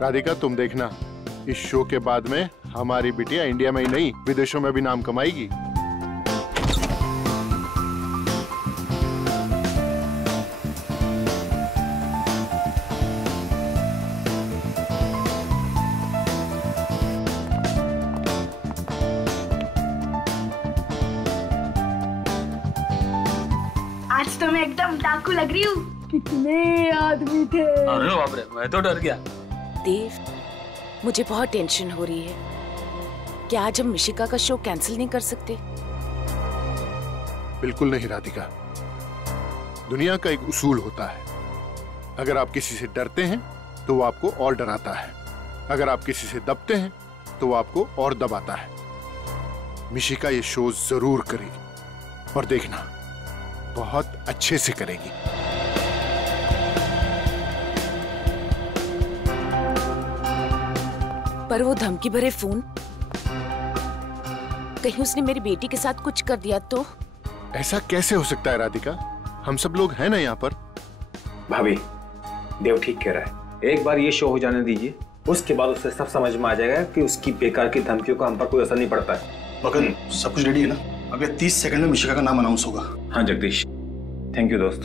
राधिका तुम देखना, इस शो के बाद में हमारी बिटिया इंडिया में ही नहीं विदेशों में भी नाम कमाएगी। आज तो मैं एकदम डाकू लग रही हूँ। कितने आदमी थे। अरे बाप रे, मैं तो डर गया। देव, मुझे बहुत टेंशन हो रही है। क्या आज हम मिशिका का शो कैंसिल नहीं कर सकते? बिल्कुल नहीं राधिका, दुनिया का एक उसूल होता है, अगर आप किसी से डरते हैं तो वो आपको और डराता है, अगर आप किसी से दबते हैं तो वो आपको और दबाता है। मिशिका ये शो जरूर करेगी और देखना बहुत अच्छे से करेगी। पर वो धमकी भरे फोन, कहीं उसने मेरी बेटी के साथ कुछ कर दिया तो? ऐसा कैसे हो सकता है राधिका, हम सब लोग हैं ना यहाँ पर। भाभी, देव ठीक कह रहा है, एक बार ये शो हो जाने दीजिए, उसके बाद उसे सब समझ में आ जाएगा कि उसकी बेकार की धमकियों का हम पर कोई असर नहीं पड़ता है। मगन, सब कुछ रेडी है ना? अगले 30 सेकंड में मिशिका का नाम अनाउंस होगा। हाँ जगदीश, थैंक यू दोस्त,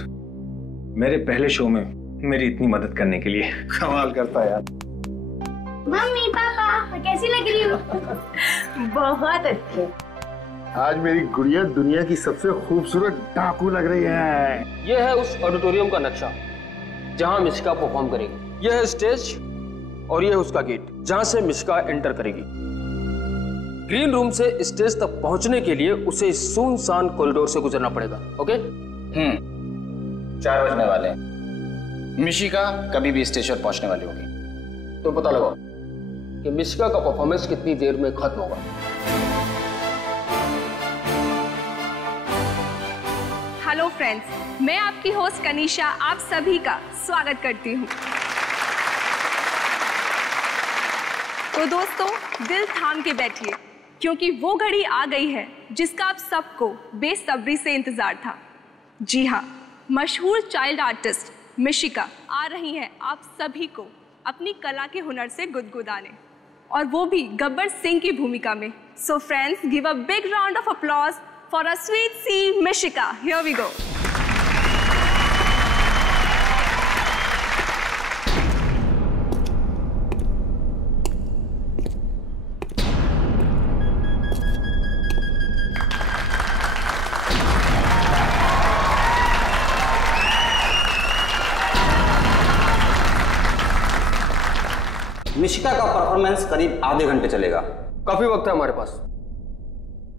मेरे पहले शो में मेरी इतनी मदद करने के लिए। कमाल करता है यार। मम्मी पापा कैसी लग रही हूँ? बहुत अच्छे। आज मेरी गुड़िया दुनिया की सबसे खूबसूरत डाकू लग रही है। यह है उस ऑडिटोरियम का नक्शा जहां मिशिका परफॉर्म करेगी। यह है स्टेज और यह है उसका गेट जहां से मिशिका एंटर करेगी। ग्रीन रूम से स्टेज तक पहुंचने के लिए उसे सुनसान कॉरिडोर से गुजरना पड़ेगा। ओके? 4 बजने वाले हैं। मिशिका कभी भी स्टेज पर पहुंचने वाली होगी। तो पता लगाओ कि मिशिका का परफॉर्मेंस कितनी देर में खत्म होगा। हेलो फ्रेंड्स, मैं आपकी होस्ट कनिशा आप सभी का स्वागत करती हूँ। तो दोस्तों, दिल थाम के बैठिए क्योंकि वो घड़ी आ गई है जिसका आप सबको बेसब्री से इंतजार था। जी हाँ, मशहूर चाइल्ड आर्टिस्ट मिशिका आ रही हैं आप सभी को अपनी कला के हुनर से गुदगुदाने, और वो भी गब्बर सिंह की भूमिका में। So friends, give a big round of applause for a sweet see Mishika. Here we go. Mishika का परफॉर्मेंस करीब आधे घंटे चलेगा। काफी वक्त है हमारे पास।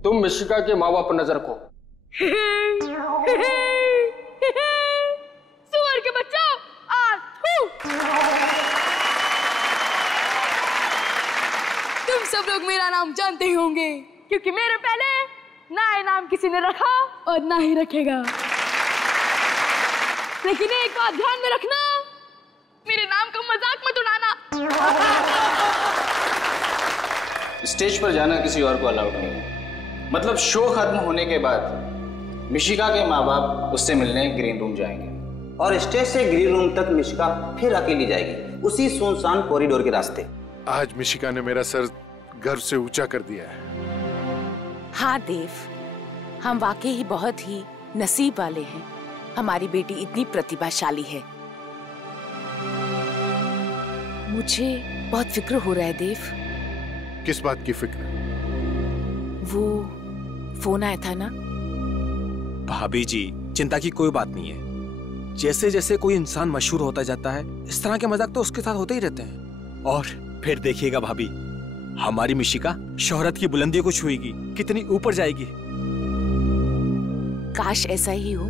तुम मिशिका के माँ बाप पर नजर रखो। सुअर के बच्चा, तुम सब लोग मेरा नाम जानते ही होंगे क्योंकि मेरे पहले ना ये नाम किसी ने रखा और ना ही रखेगा। लेकिन एक बात ध्यान में रखना, मेरे नाम का मजाक मत उड़ाना। स्टेज पर जाना किसी और को अलाउड नहीं है। मतलब शो खत्म होने के बाद मिशिका के माँ बाप उससे मिलने ग्रीन रूम जाएंगे और स्टेज से ग्रीन रूम तक मिशिका फिर अकेली जाएगी, उसी सुनसान कॉरिडोर के रास्ते। आज मिशिका ने मेरा सर गर्व से ऊंचा कर दिया है। हाँ देव, हम वाकई ही बहुत ही नसीब वाले हैं, हमारी बेटी इतनी प्रतिभाशाली है। मुझे बहुत फिक्र हो रहा है देव। किस बात की फिक्र? वो फोन आया था ना। भाभी जी, चिंता की कोई बात नहीं है। जैसे जैसे कोई इंसान मशहूर होता जाता है, इस तरह के मजाक तो उसके साथ होते ही रहते हैं। और फिर देखिएगा भाभी, हमारी मिशिका शोहरत की बुलंदियों को छुएगी, कितनी ऊपर जाएगी। काश ऐसा ही हो।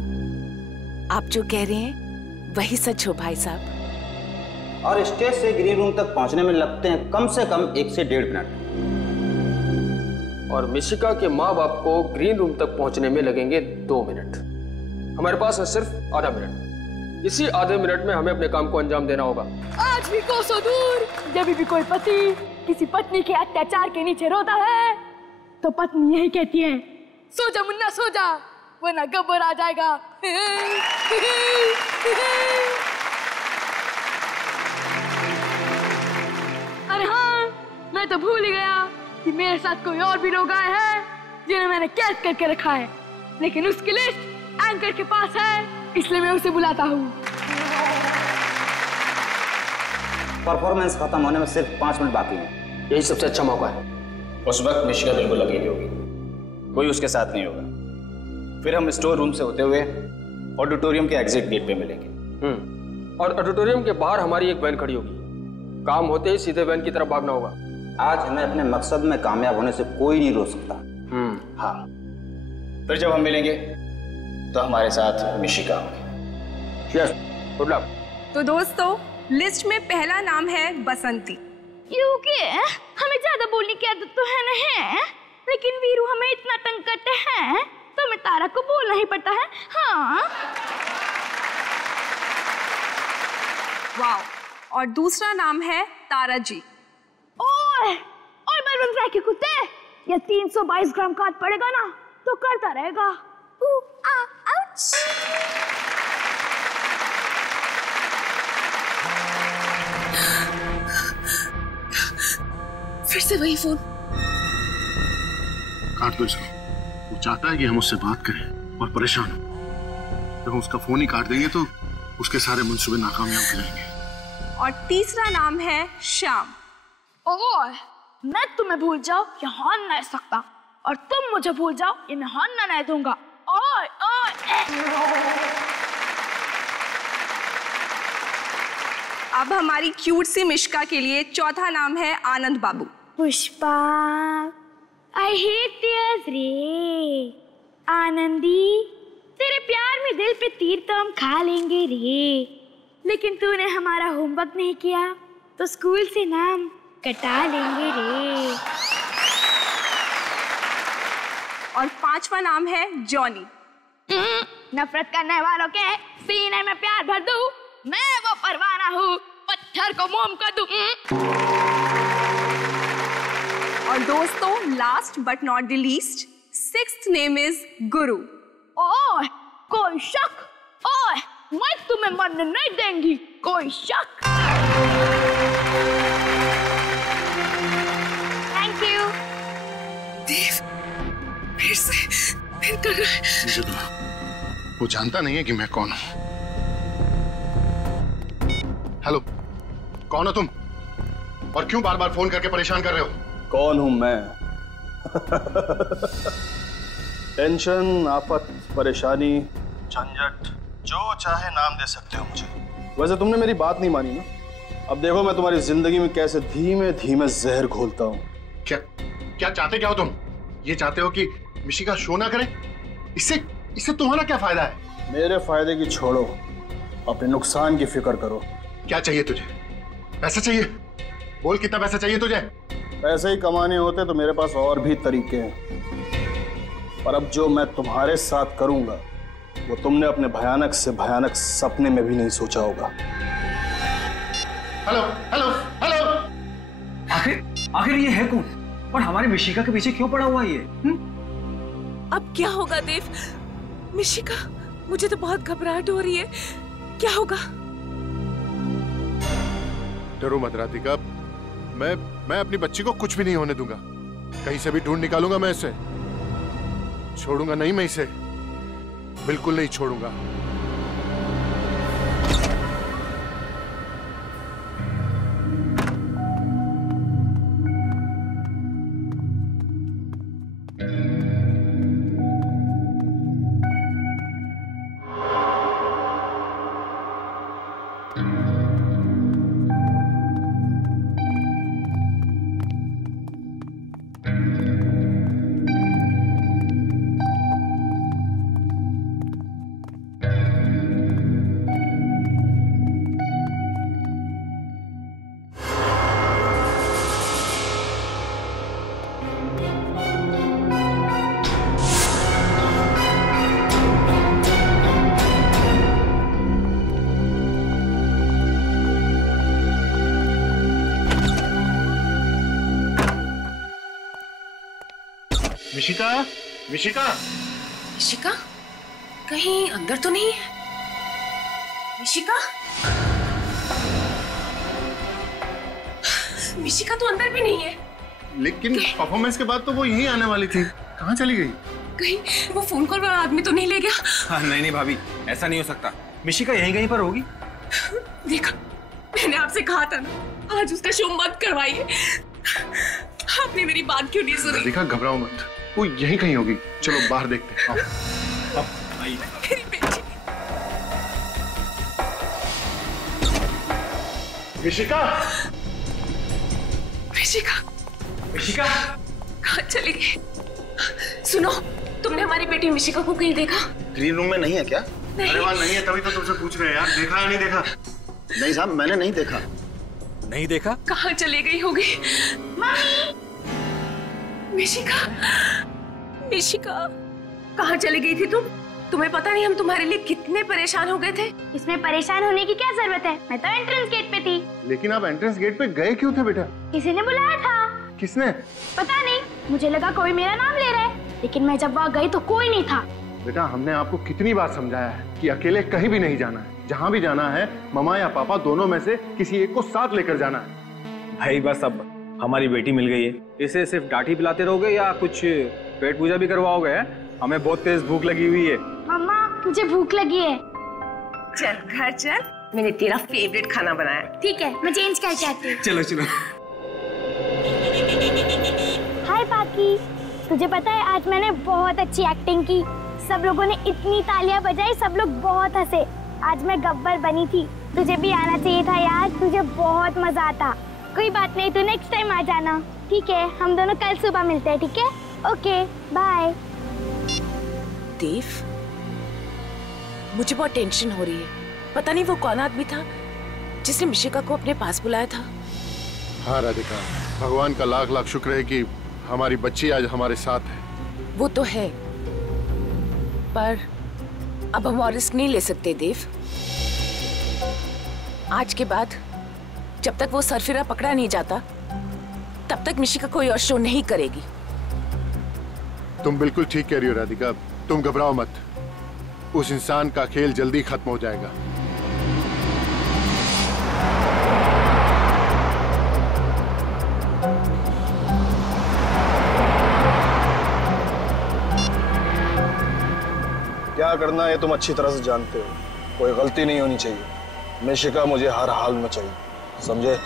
आप जो कह रहे हैं वही सच हो भाई साहब। और स्टेज से ग्रीन रूम तक पहुंचने में लगते हैं कम से कम 1 से 1.5 मिनट। और मिशिका के माँ बाप को ग्रीन रूम तक पहुंचने में लगेंगे 2 मिनट। हमारे पास है सिर्फ आधा मिनट। इसी आधे मिनट में हमें अपने काम को अंजाम देना होगा। आज भी कोसों दूर जब भी कोई पति किसी पत्नी के अत्याचार के नीचे रोता है तो पत्नी यही कहती है, सो जा मुन्ना सो जा, वरना गब्बर आ जाएगा। मैं तो भूल ही गया कि मेरे साथ कोई और भी लोग आए हैं जिन्हें मैंने कैद करके रखा है, लेकिन उसकी लिस्ट एंकर के पास है, इसलिए मैं उसे बुलाता हूँ। परफॉर्मेंस खत्म होने में सिर्फ 5 मिनट बाकी हैं। यही सबसे अच्छा मौका है। उस वक्त मिशिका बिल्कुल अकेली होगी, कोई उसके साथ नहीं होगा। फिर हम स्टोर रूम से होते हुए ऑडिटोरियम के एग्जिट गेट पे मिलेंगे। और ऑडिटोरियम के बाहर हमारी एक वैन खड़ी होगी, काम होते ही सीधे वैन की तरफ भागना होगा। आज हमें अपने मकसद में कामयाब होने से कोई नहीं रोक सकता। हाँ, फिर जब हम मिलेंगे तो हमारे साथ मिशिका होगी। Yes, good luck. तो दोस्तों, लिस्ट में पहला नाम है बसंती। क्योंकि हमें ज्यादा बोलने की आदत तो है नहीं, लेकिन वीरू हमें इतना तंग करते हैं तो हमें तारा को बोलना ही पड़ता है। हाँ। वाह। और दूसरा नाम है तारा जी। ओए बलवंत राय के कुत्ते, ये 322 ग्राम काट पड़ेगा ना तो करता रहेगा। आउच। फिर से वही फोन। काट दो इसको। वो चाहता है कि हम उससे बात करें और परेशान हो। जब हम उसका फोन ही काट देंगे तो उसके सारे मंसूबे नाकामयाब हो जाएंगे। और तीसरा नाम है श्याम। ओए, मैं तुम्हें भूल जाओ ये हान नहीं सकता, और तुम मुझे भूल जाओ ये मैं हान नहीं दूंगा। ओए अब हमारी क्यूट सी मिशिका के लिए चौथा नाम है आनंद बाबू। पुष्पा, आई हेट टीयर्स रे। आनंदी, तेरे प्यार में दिल पे तीर तो हम खा लेंगे रे, लेकिन तूने हमारा होमवर्क नहीं किया तो स्कूल से नाम कटा लेंगे रे। और पांचवा नाम है जॉनी। नफरत करने वालों के सीने में प्यार भर दूं, मैं वो परवाना हूँ, पत्थर को मोम कर दूं। और दोस्तों, last but not the least, sixth name is गुरु। ओए, कोई शक? ओए, मैं तुम्हें मरने नहीं देंगी, कोई शक? Thank you. देव, फिर कर रहा है। मुझे तो वो जानता नहीं है कि मैं कौन हूं। हेलो, कौन हो तुम? और क्यों बार बार फोन करके परेशान कर रहे हो? कौन हूं मैं? टेंशन, आफत, परेशानी, झंझट, जो चाहे नाम दे सकते हो मुझे। वैसे तुमने मेरी बात नहीं मानी ना। अब देखो मैं तुम्हारी जिंदगी में कैसे धीमे धीमे जहर घोलता हूँ। क्या चाहते क्या हो तुम? ये चाहते हो कि मिशिका शो ना करे? इससे तुम्हारा क्या फायदा है? मेरे फायदे की छोड़ो, अपने नुकसान की फिक्र करो। क्या चाहिए तुझे? पैसा चाहिए? बोल कितना पैसा चाहिए तुझे? पैसे ही कमाने होते तो मेरे पास और भी तरीके हैं, पर अब जो मैं तुम्हारे साथ करूंगा वो तुमने अपने भयानक से भयानक सपने में भी नहीं सोचा होगा। हेलो हेलो हेलो, आखिर ये है कौन और हमारी मिशिका के पीछे क्यों पड़ा हुआ है ये? अब क्या होगा देव? मिशिका, मुझे तो बहुत घबराहट हो रही है। क्या होगा? डरो मत राधिका, मैं अपनी बच्ची को कुछ भी नहीं होने दूंगा। कहीं से भी ढूंढ निकालूंगा मैं इसे। छोड़ूंगा नहीं मैं इसे, बिल्कुल नहीं छोड़ूंगा। मिशिका, मिशिका, मिशिका, कहीं अंदर तो नहीं है? मिशिका, मिशिका तो अंदर भी नहीं है। लेकिन परफॉर्मेंस के बाद तो वो यहीं आने वाली थी, कहाँ चली गई? कहीं वो फोन कॉल वाला आदमी तो नहीं ले गया? हाँ, नहीं भाभी, ऐसा नहीं हो सकता। मिशिका यहीं कहीं पर होगी। देखा, मैंने आपसे कहा था ना, आज उसका शो मत करवाइए। आपने मेरी बात क्यों नहीं सुनी? देखा, घबराओ मत, वो यहीं कहीं होगी। चलो बाहर देखते हैं। मेरी बेटी। मिशिका, मिशिका, मिशिका कहाँ चली गई? सुनो, तुमने हमारी बेटी मिशिका को कहीं देखा? ग्रीन रूम में नहीं है क्या? अरे वहाँ नहीं है, तभी तो तुमसे पूछ रहे हैं यार, देखा या नहीं देखा? नहीं साहब, मैंने नहीं देखा। नहीं देखा? कहाँ चली गई होगी? मिशिका, मिशिका, कहाँ चली गई थी तुम? तुम्हें पता नहीं हम तुम्हारे लिए कितने परेशान हो गए थे। इसमें परेशान होने की क्या जरूरत है? मैं तो एंट्रेंस गेट पे थी। लेकिन आप एंट्रेंस गेट पे गए क्यों थे बेटा? किसी ने बुलाया था। किसने? पता नहीं, मुझे लगा कोई मेरा नाम ले रहा है, लेकिन मैं जब वहाँ गई तो कोई नहीं था। बेटा, हमने आपको कितनी बार समझाया है कि अकेले कहीं भी नहीं जाना है। जहाँ भी जाना है, ममा या पापा दोनों में से किसी एक को साथ लेकर जाना है। भाई बस अब हमारी बेटी मिल गई है, इसे सिर्फ डांट ही पिलाते रहोगे या कुछ पेट पूजा भी करवाओगे? हमें बहुत तेज भूख लगी हुई है। मम्मा, मुझे भूख लगी है। चल घर चल, मैंने तेरा फेवरेट खाना बनाया। ठीक है, मैं चेंज करके आती हूँ। चलो चलो। हाय पाकी, तुझे पता है आज मैंने बहुत अच्छी एक्टिंग की। सब लोगों ने इतनी तालियां बजाई, सब लोग बहुत हंसे। आज मैं गब्बर बनी थी। तुझे भी आना चाहिए था यार, तुझे बहुत मजा आता। कोई बात नहीं, तू नेक्स्ट टाइम आ जाना। ठीक है, हम दोनों कल सुबह मिलते हैं। ठीक है, ओके बाय। देव, मुझे बहुत टेंशन हो रही है। पता नहीं वो कौन आदमी था जिसने मिशिका को अपने पास बुलाया था। हाँ राधिका, भगवान का लाख लाख शुक्र है कि हमारी बच्ची आज हमारे साथ है। वो तो है, पर अब हम और रिस्क नहीं ले सकते देव। आज के बाद जब तक वो सरफिरा पकड़ा नहीं जाता, तब तक मिशिका कोई और शो नहीं करेगी। तुम बिल्कुल ठीक कह रही हो राधिका, तुम घबराओ मत। उस इंसान का खेल जल्दी खत्म हो जाएगा। क्या करना है तुम अच्छी तरह से जानते हो। कोई गलती नहीं होनी चाहिए। मिशिका मुझे हर हाल में चाहिए, समझे?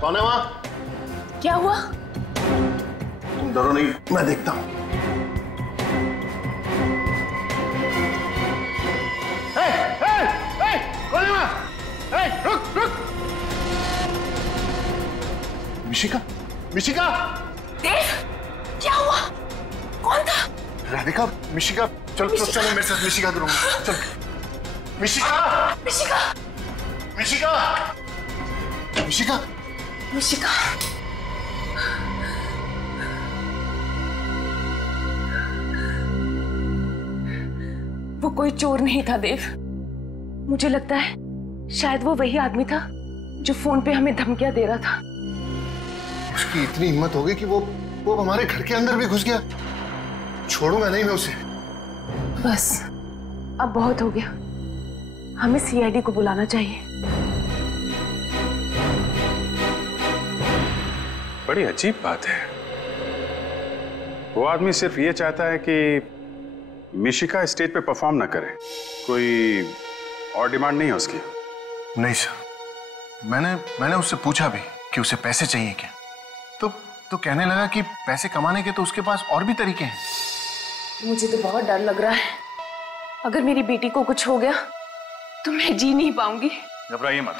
कौन है वहाँ? क्या हुआ? तुम डरो नहीं, मैं देखता हूँ। कौन है वहाँ? रुक! मिशिका, मिशिका! देव, क्या हुआ? कौन था? राधिका, मिशिका, चलो मेरे साथ मिशिका के रूम में। चल, मिशिका! मिशिका! मिशिका! मिशिका! मिशिका! वो कोई चोर नहीं था देव। मुझे लगता है शायद वो वही आदमी था जो फोन पे हमें धमकियां दे रहा था। उसकी इतनी हिम्मत हो गई कि वो हमारे घर के अंदर भी घुस गया। छोड़ूंगा नहीं मैं उसे। बस अब बहुत हो गया, हमें सीआईडी को बुलाना चाहिए। बड़ी अजीब बात है। वो आदमी सिर्फ ये चाहता है कि मिशिका स्टेज पे परफॉर्म ना करे। कोई और डिमांड नहीं है उसकी? नहीं सर, मैंने उससे पूछा भी कि उसे पैसे चाहिए क्या, तो कहने लगा कि पैसे कमाने के तो उसके पास और भी तरीके हैं। मुझे तो बहुत डर लग रहा है। अगर मेरी बेटी को कुछ हो गया तो मैं जी नहीं पाऊंगी। घबराइए मत,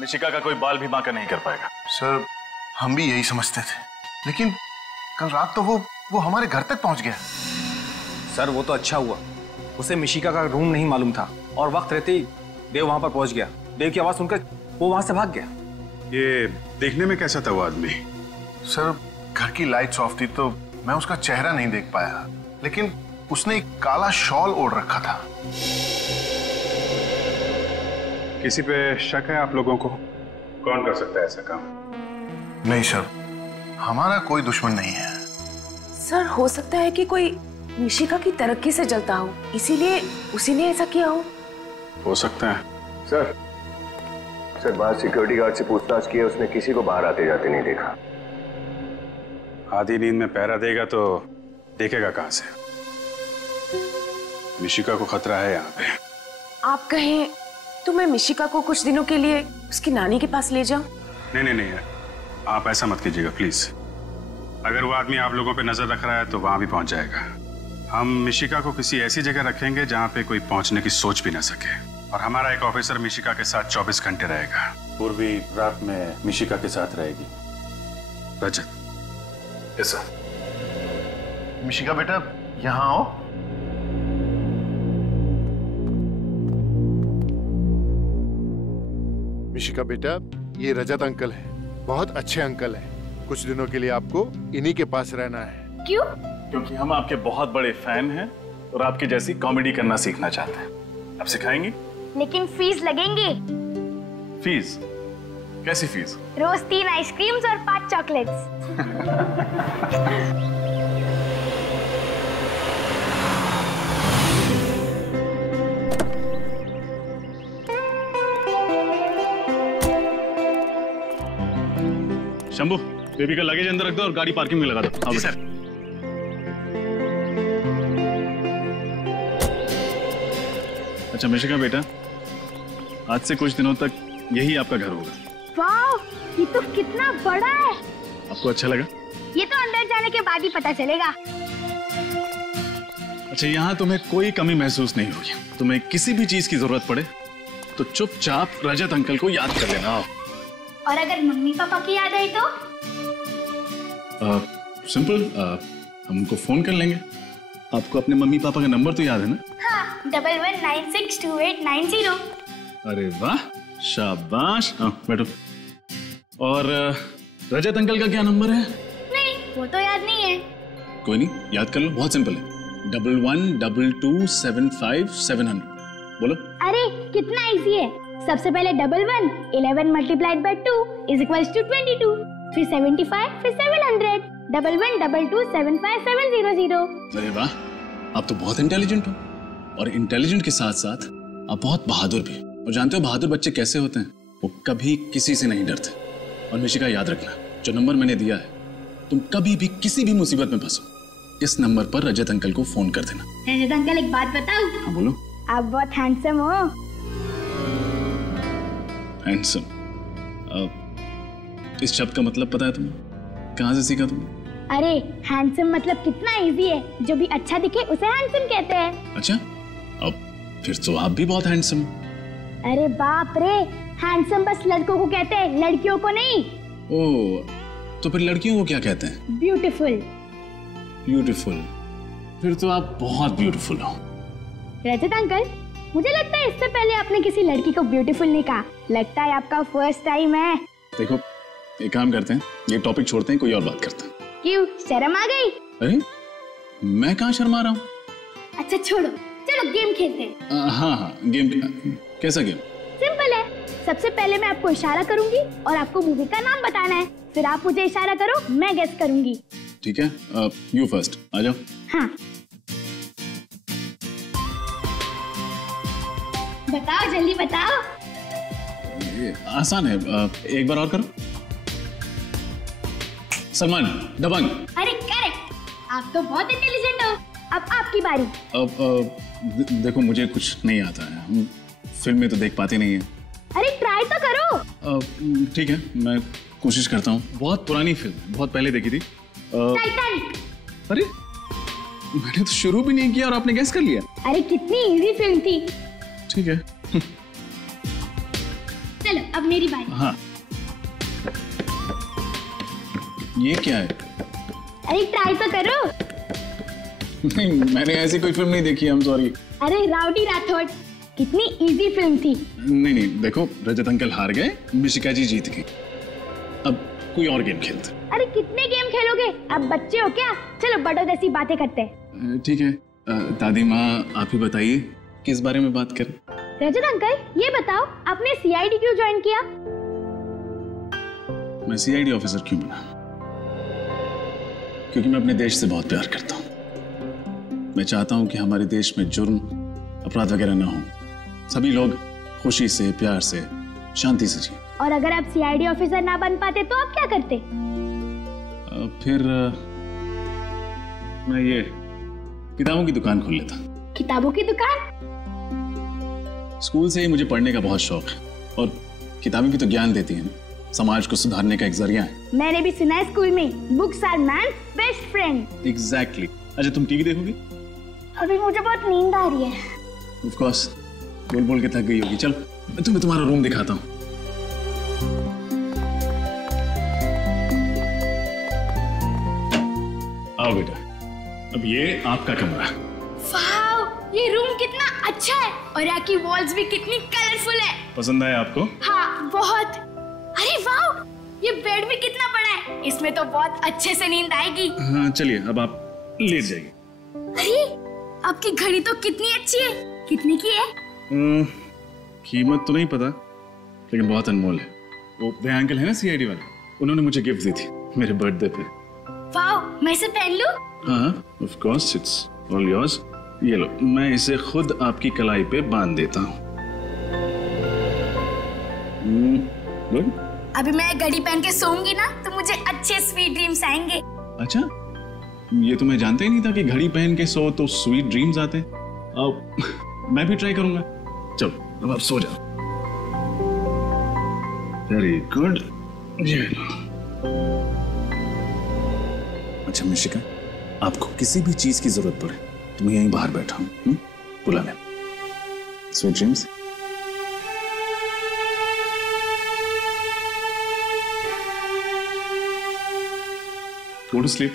मिशिका का कोई बाल भी बांका नहीं कर पाएगा। सर, हम भी यही समझते थे, लेकिन कल रात तो वो हमारे घर तक पहुंच गया। सर वो तो अच्छा हुआ, उसे मिशिका का रूम नहीं मालूम था और वक्त रहते ही देव वहां पर पहुंच गया। देव की आवाज सुनकर वो वहां से भाग गया। ये देखने में कैसा था वो आदमी? सर घर की लाइट्स ऑफ थी तो मैं उसका चेहरा नहीं देख पाया, लेकिन उसने एक काला शॉल ओढ़ रखा था। किसी पे शक है आप लोगों को? कौन कर सकता है ऐसा काम? नहीं सर, हमारा कोई दुश्मन नहीं है। सर हो सकता है कि कोई मिशिका की तरक्की से जलता हो, इसीलिए उसी ने ऐसा किया हो सकता है। सर बाहर सिक्योरिटी गार्ड से पूछताछ की है, उसने किसी को बाहर आते जाते नहीं देखा। आधी नींद में पहरा देगा तो देखेगा कहां से? मिशिका को खतरा है यहाँ पे। आप कहें तो मैं मिशिका को कुछ दिनों के लिए उसकी नानी के पास ले जाऊं? नहीं, आप ऐसा मत कीजिएगा प्लीज। अगर वो आदमी आप लोगों पे नजर रख रहा है तो वहां भी पहुंच जाएगा। हम मिशिका को किसी ऐसी जगह रखेंगे जहां पे कोई पहुंचने की सोच भी ना सके, और हमारा एक ऑफिसर मिशिका के साथ 24 घंटे रहेगा। पूर्वी रात में मिशिका के साथ रहेगी। रजत। Yes sir. मिशिका बेटा यहाँ आओ। मिशिका बेटा, ये रजत अंकल है, बहुत अच्छे अंकल हैं। कुछ दिनों के लिए आपको इन्हीं के पास रहना है। क्यों? क्योंकि हम आपके बहुत बड़े फैन हैं और आपकी जैसी कॉमेडी करना सीखना चाहते हैं। आप सिखाएंगी? लेकिन फीस लगेंगे। फीस? कैसी फीस? रोज 3 आइसक्रीम्स और 5 चॉकलेट्स। शंभू, बेबी का लगेज अंदर रख दो और गाड़ी पार्किंग में लगा दो। जी सर। अच्छा मिशिका बेटा, आज से कुछ दिनों तक यही आपका घर होगा। वाह, ये तो कितना बड़ा है। आपको अच्छा लगा? ये तो अंदर जाने के बाद ही पता चलेगा। अच्छा, यहाँ तुम्हें कोई कमी महसूस नहीं होगी। तुम्हें किसी भी चीज की जरूरत पड़े तो चुपचाप रजत अंकल को याद कर लेना। और अगर मम्मी पापा की याद आई तो? सिंपल, हम उनको फोन कर लेंगे। आपको अपने मम्मी पापा का नंबर तो याद है ना? हाँ, 11962890। अरे वाह, शाबाश। बैठो। और रजत अंकल का क्या नंबर है? नहीं, वो तो याद नहीं है। कोई नहीं, याद कर लो, बहुत सिंपल है। 112275 बोलो। अरे कितना इजी है। सबसे पहले 11 11 multiplied by 2 is equals to 22, फिर 75, फिर 700। 1122757700। अरे वाह, आप तो बहुत इंटेलिजेंट हो। और इंटेलिजेंट के साथ साथ आप बहुत बहादुर भी। और जानते हो बहादुर बच्चे कैसे होते हैं? वो कभी किसी से नहीं डरते। और मिशिका याद रखना, जो नंबर मैंने दिया है, तुम कभी भी किसी भी मुसीबत में फंसो, इस नंबर पर रजत अंकल को फोन कर देना। रजत अंकल, एक बात बताऊं? हाँ बोलो। आप बहुत हैंडसम हो। हैंडसम? इस शब्द का मतलब पता है तुम्हें? कहाँ से सीखा तुमने? अरे हैंडसम मतलब कितना इजी है। जो भी अच्छा दिखे उसे हैंडसम कहते हैं। अच्छा, अब फिर तो आप भी बहुत हैंडसम। अरे बाप रे, हैंडसम बस लड़कों को कहते हैं, लड़कियों को नहीं। ओह, तो फिर लड़कियों को क्या कहते हैं? ब्यूटीफुल। ब्यूटीफुल? फिर तो आप बहुत ब्यूटीफुल हो। रजत अंकल, मुझे लगता है इससे पहले आपने किसी लड़की को ब्यूटीफुल नहीं कहा। लगता है आपका फर्स्ट टाइम है। देखो, एक काम करते हैं, ये टॉपिक छोड़ते हैं, कोई और बात करते हैं। क्यों, शर्म आ गई? अरे मैं कहाँ शर्मा रहा हूँ? अच्छा छोड़ो, चलो गेम खेलते हैं। हाँ, गेम। कैसा गेम? सिंपल है। सबसे पहले मैं आपको इशारा करूंगी और आपको मूवी का नाम बताना है। फिर आप मुझे इशारा करो, मैं गेस करूंगी। ठीक है, यू फर्स्ट, आ जाओ। हाँ, बताओ, जल्दी बताओ। ये आसान है, एक बार और करो। सलमान, दबंग। अरे करेक्ट, आप तो बहुत इंटेलिजेंट हो। अब आपकी बारी। अब देखो, मुझे कुछ नहीं आता है, हम फिल्म में तो देख पाते नहीं है। अरे ट्राई तो करो। ठीक है, मैं कोशिश करता हूँ। बहुत पुरानी फिल्म, बहुत पहले देखी थी। टाइटैनिक। अरे मैंने तो शुरू भी नहीं किया और आपने गेस कर लिया। अरे कितनी इजी फिल्म थी। ठीक है। चलो अब मेरी बारी। हाँ, ये क्या है? अरे ट्राई तो करो। नहीं, मैंने ऐसी कोई फिल्म नहीं देखी, I'm sorry। अरे राउडी राठौड़। कितनी इजी फिल्म थी। नहीं नहीं, देखो रजत अंकल हार गए, मिशिका जी जीत गई। अब कोई और गेम खेलते। अरे कितने गेम खेलोगे, अब बच्चे हो क्या? चलो बड़ों जैसी बातें करते हैं। ठीक है, दादी माँ आप ही बताइए किस बारे में बात करें। रजत अंकल ये बताओ, आपने सीआईडी क्यों ज्वाइन किया? मैं सीआईडी ऑफिसर क्यों बना? क्योंकि मैं अपने देश से बहुत प्यार करता हूँ। मैं चाहता हूँ कि हमारे देश में जुर्म अपराध वगैरह ना हो, सभी लोग खुशी से, प्यार से, शांति से जिए। और अगर आप सीआईडी ऑफिसर ना बन पाते तो आप क्या करते? फिर मैं ये किताबों की दुकान खोल लेता। किताबों की दुकान? स्कूल से ही मुझे पढ़ने का बहुत शौक है और किताबें भी तो ज्ञान देती हैं, समाज को सुधारने का एक जरिया है। मैंने भी सुना है स्कूल में books are man's best friend. Exactly. अच्छा तुम टीवी देखोगी? अभी मुझे बहुत नींद आ रही है। ऑफ कोर्स, बोल बोल के थक गई होगी। चल मैं तुम्हें तुम्हारा रूम दिखाता हूँ। आओ बेटा, अब ये आपका कमरा। वाव, ये रूम कितना अच्छा है और यहाँ की वॉल्स भी कितनी कलरफुल है। पसंद आया आपको? हाँ बहुत। अरे वाव, ये बेड भी कितना बड़ा है, इसमें तो बहुत अच्छे से नींद आएगी। हाँ चलिए अब आप लेट जाइए। अरे आपकी घड़ी तो कितनी अच्छी है, कितने की है? कीमत तो नहीं पता लेकिन बहुत अनमोल है। वो भैया अंकल है ना सीआईडी वाले, उन्होंने मुझे गिफ्ट दी थी मेरे बर्थडे पे। वाव, मैं इसे पहन लूं? हाँ of course, it's all yours. ये लो, मैं इसे खुद आपकी कलाई पे बांध देता हूँ। गुड। अभी मैं घड़ी पहन के सोऊंगी ना तो मुझे अच्छे स्वीट ड्रीम्स आएंगे। अच्छा, ये तो मैं जानता ही नहीं था कि घड़ी पहन के सो तो स्वीट ड्रीम्स आते। अब मैं भी ट्राई करूंगा। चलो अब आप सो जाओ। Very good. अच्छा मिशिका, आपको किसी भी चीज की जरूरत पड़े तो मैं यहीं बाहर बैठा हूँ, बुला ले। Sweet dreams. Go to sleep.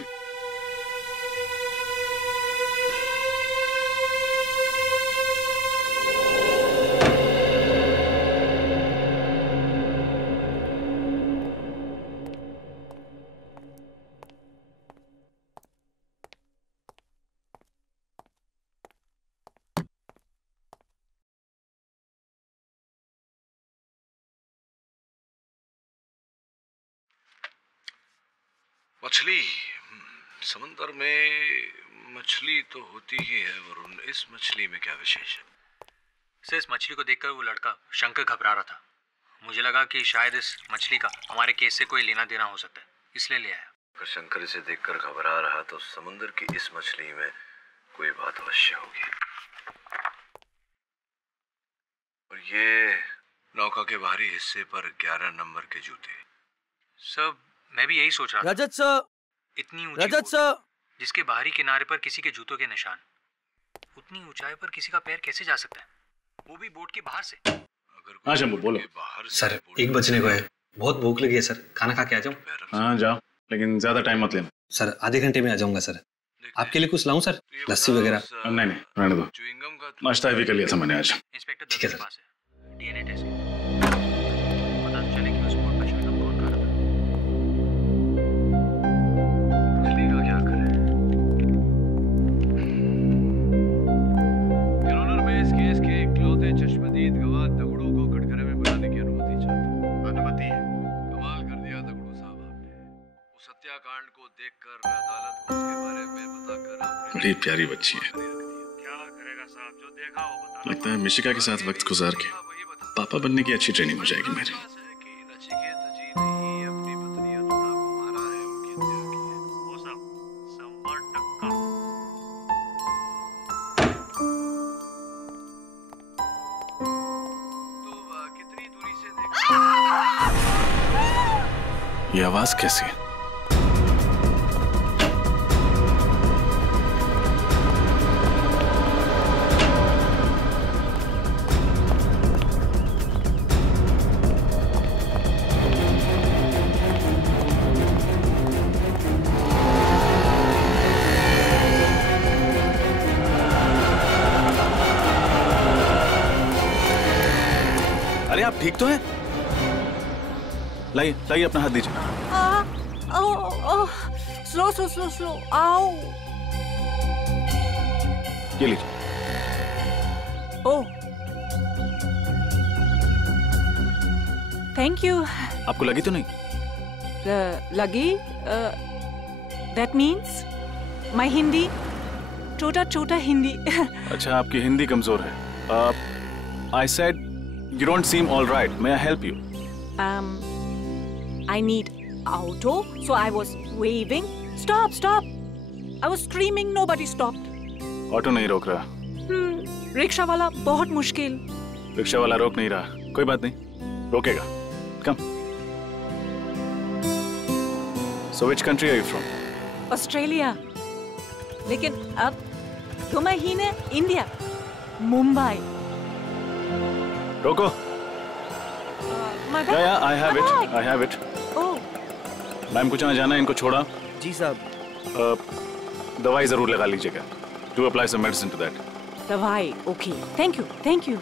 मछली, समंदर में मछली तो होती ही है वरुण, इस मछली में क्या विशेष है? सर इस मछली को देखकर वो लड़का शंकर घबरा रहा था। मुझे लगा कि शायद इस मछली का हमारे केस से कोई लेना देना हो सकता है, इसलिए ले आया। अगर शंकर इसे देखकर घबरा रहा तो समुद्र की इस मछली में कोई बात अवश्य होगी। और ये नौका के बाहरी हिस्से पर 11 नंबर के जूते। सब मैं भी यही सोच रहा था। रजत सर, इतनी ऊंची रजत सर, जिसके बाहरी किनारे पर किसी के जूतों के निशान, उतनी ऊंचाई पर किसी का पैर कैसे जा सकता है, वो भी बोट के बाहर से? हाँ शंभू बोलो। सर 1 बजने को है, बहुत भूख लगी है सर, खाना खा के आ जाऊं? हाँ जाओ, लेकिन ज्यादा टाइम मत लेना। सर आधे घंटे में आ जाऊंगा सर। आपके लिए कुछ लाऊं सर, लस्सी वगैरह? नहीं नहीं रहने दो, नाश्ता भी कर लिया था मैंने आज। इंस्पेक्टर ठीक है सर। डीएनए टेस्ट पता तो चले कि उस बोट पर चिंगम कौन खा रहा था। मछली का क्या करें? योर ऑनर, मैं इस केस के इकलौते चश्मदीद गवाह दगड़ू को कटघरे में बुलाने की अनुमति चाहता हूँ। अनुमति है? कमाल कर दिया दगड़ू साहब आपने। उस हत्याकांड को देखकर अदालत को उसके बारे में बताकर आपने बड़ी प्यारी बच्ची है। क्या करेगा साहब, जो देखा वो बता। लगता है मिशिका के साथ वक्त गुजार के पापा बनने की अच्छी ट्रेनिंग हो जाएगी मेरी। ये आवाज कैसी है? ठीक तो है? लाइए लाइए अपना हाथ दीजिए। स्लो स्लो स्लो स्लो, आओ। ये लीजिए। ओह, थैंक यू। आपको लगी तो नहीं? लगी? दैट मीन्स माय हिंदी, छोटा छोटा हिंदी। अच्छा, आपकी हिंदी कमजोर है। I said you don't seem all right. May I help you? I need auto, so I was waving. Stop, stop! I was screaming. Nobody stopped. Auto नहीं रोक रहा। रिक्शा वाला बहुत मुश्किल। रिक्शा वाला रोक नहीं रहा, कोई बात नहीं, रोकेगा। Come. So which country are you from? Australia. लेकिन अब 2 महीने इंडिया, मुंबई। रोको। या I have it. I have it. Oh. Ma'am को जहाँ जाना है इनको छोड़ा। जी साहब। दवाई जरूर लगा लीजिएगा। Do apply some medicine to that. दवाई, okay. Thank you, thank you.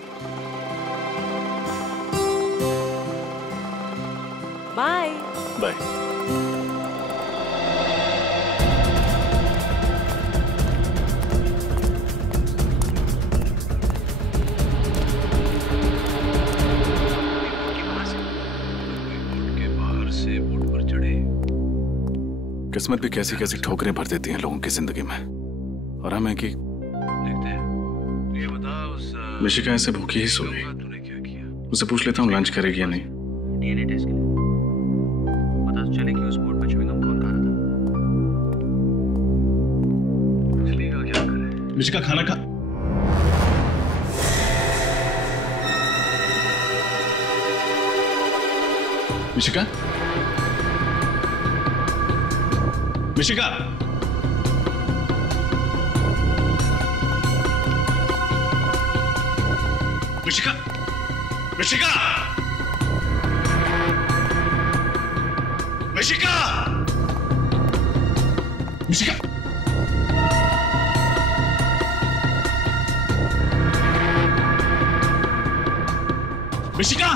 Bye. Bye. किस्मत भी कैसी कैसी ठोकरें भर देती हैं लोगों की जिंदगी में, और हम है कि ये बता उस मिशिका ऐसे भूखी ही सो गई। उससे पूछ लेता हूँ लंच करेगी या नहीं। डीएनए टेस्ट के लिए पता चले कि उस बोर्ड पर च्युइंग गम कौन खा रहा था। चलेगा क्या करे? मिशिका खाना खा। मिशिका, मिशिका, मिशिका, मिशिका, मिशिका, मिशिका, मिशिका,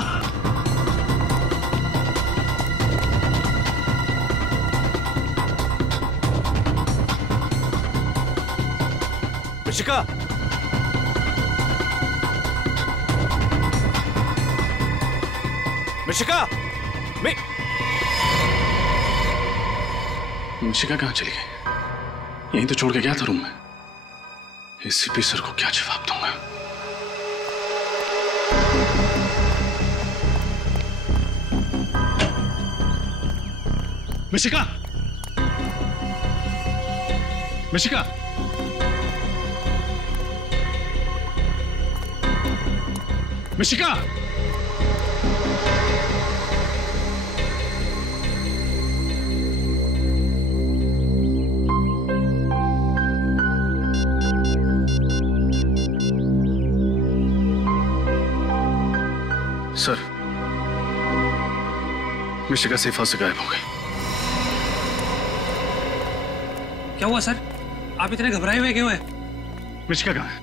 मिशिका, मिशिका, मिशिका कहाँ चली गई? यहीं तो छोड़ के गया था रूम में। एसीपी सर को क्या जवाब दूंगा? Mishika, Mishika, Mishika, sir, Mishika safe house से गायब हो गई। क्या हुआ सर? आप इतने घबराए हुए क्यों हैं? मिशिका कहाँ है?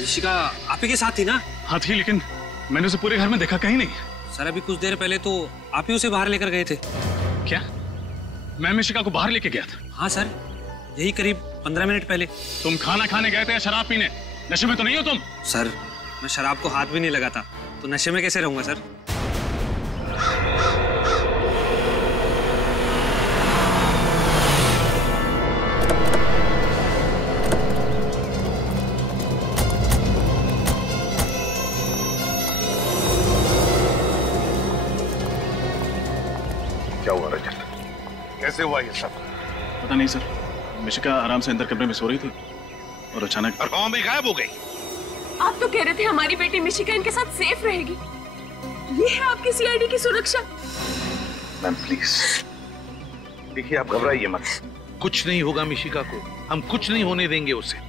मिशिका आप ही के साथ थी ना? हाँ थी, लेकिन मैंने उसे पूरे घर में देखा कहीं नहीं। सर अभी कुछ देर पहले तो आप ही उसे बाहर लेकर गए थे। क्या? मैं मिशिका को बाहर लेके गया था? हाँ सर, यही करीब 15 मिनट पहले। तुम खाना खाने गए थे या शराब पीने? नशे में तो नहीं हो तुम? सर मैं शराब को हाथ भी नहीं लगाता, तो नशे में कैसे रहूंगा सर? क्या हुआ रजत? कैसे हुआ ये सब? पता नहीं सर, मिशिका आराम से अंदर कमरे में सो रही थी और अचानक और में गायब हो गई। आप तो कह रहे थे हमारी बेटी मिशिका इनके साथ सेफ रहेगी। ये है आपकी सीआईडी की सुरक्षा। मैम प्लीज, देखिए आप घबराइए मत। कुछ नहीं होगा मिशिका को, हम कुछ नहीं होने देंगे उसे।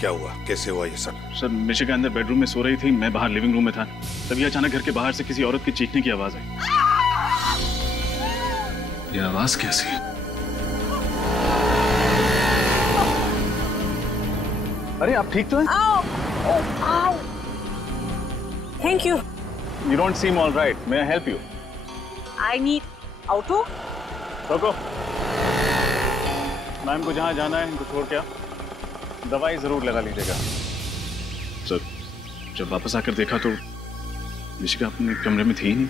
क्या हुआ? कैसे हुआ ये सब? सर मिशिका अंदर बेडरूम में सो रही थी, मैं बाहर लिविंग रूम में था, तभी अचानक घर के बाहर से किसी औरत की चीखने की आवाज आई। ये आवाज कैसी? अरे आप ठीक तो हैं? आओ, आओ, Thank you. You don't seem all right. May I help you? I need auto. रोको। मैम को जहाँ जाना है इनको छोड़ के दवाई जरूर लगा लीजिएगा। सर, जब वापस आकर देखा तो मिशिका अपने कमरे में थी ही नहीं।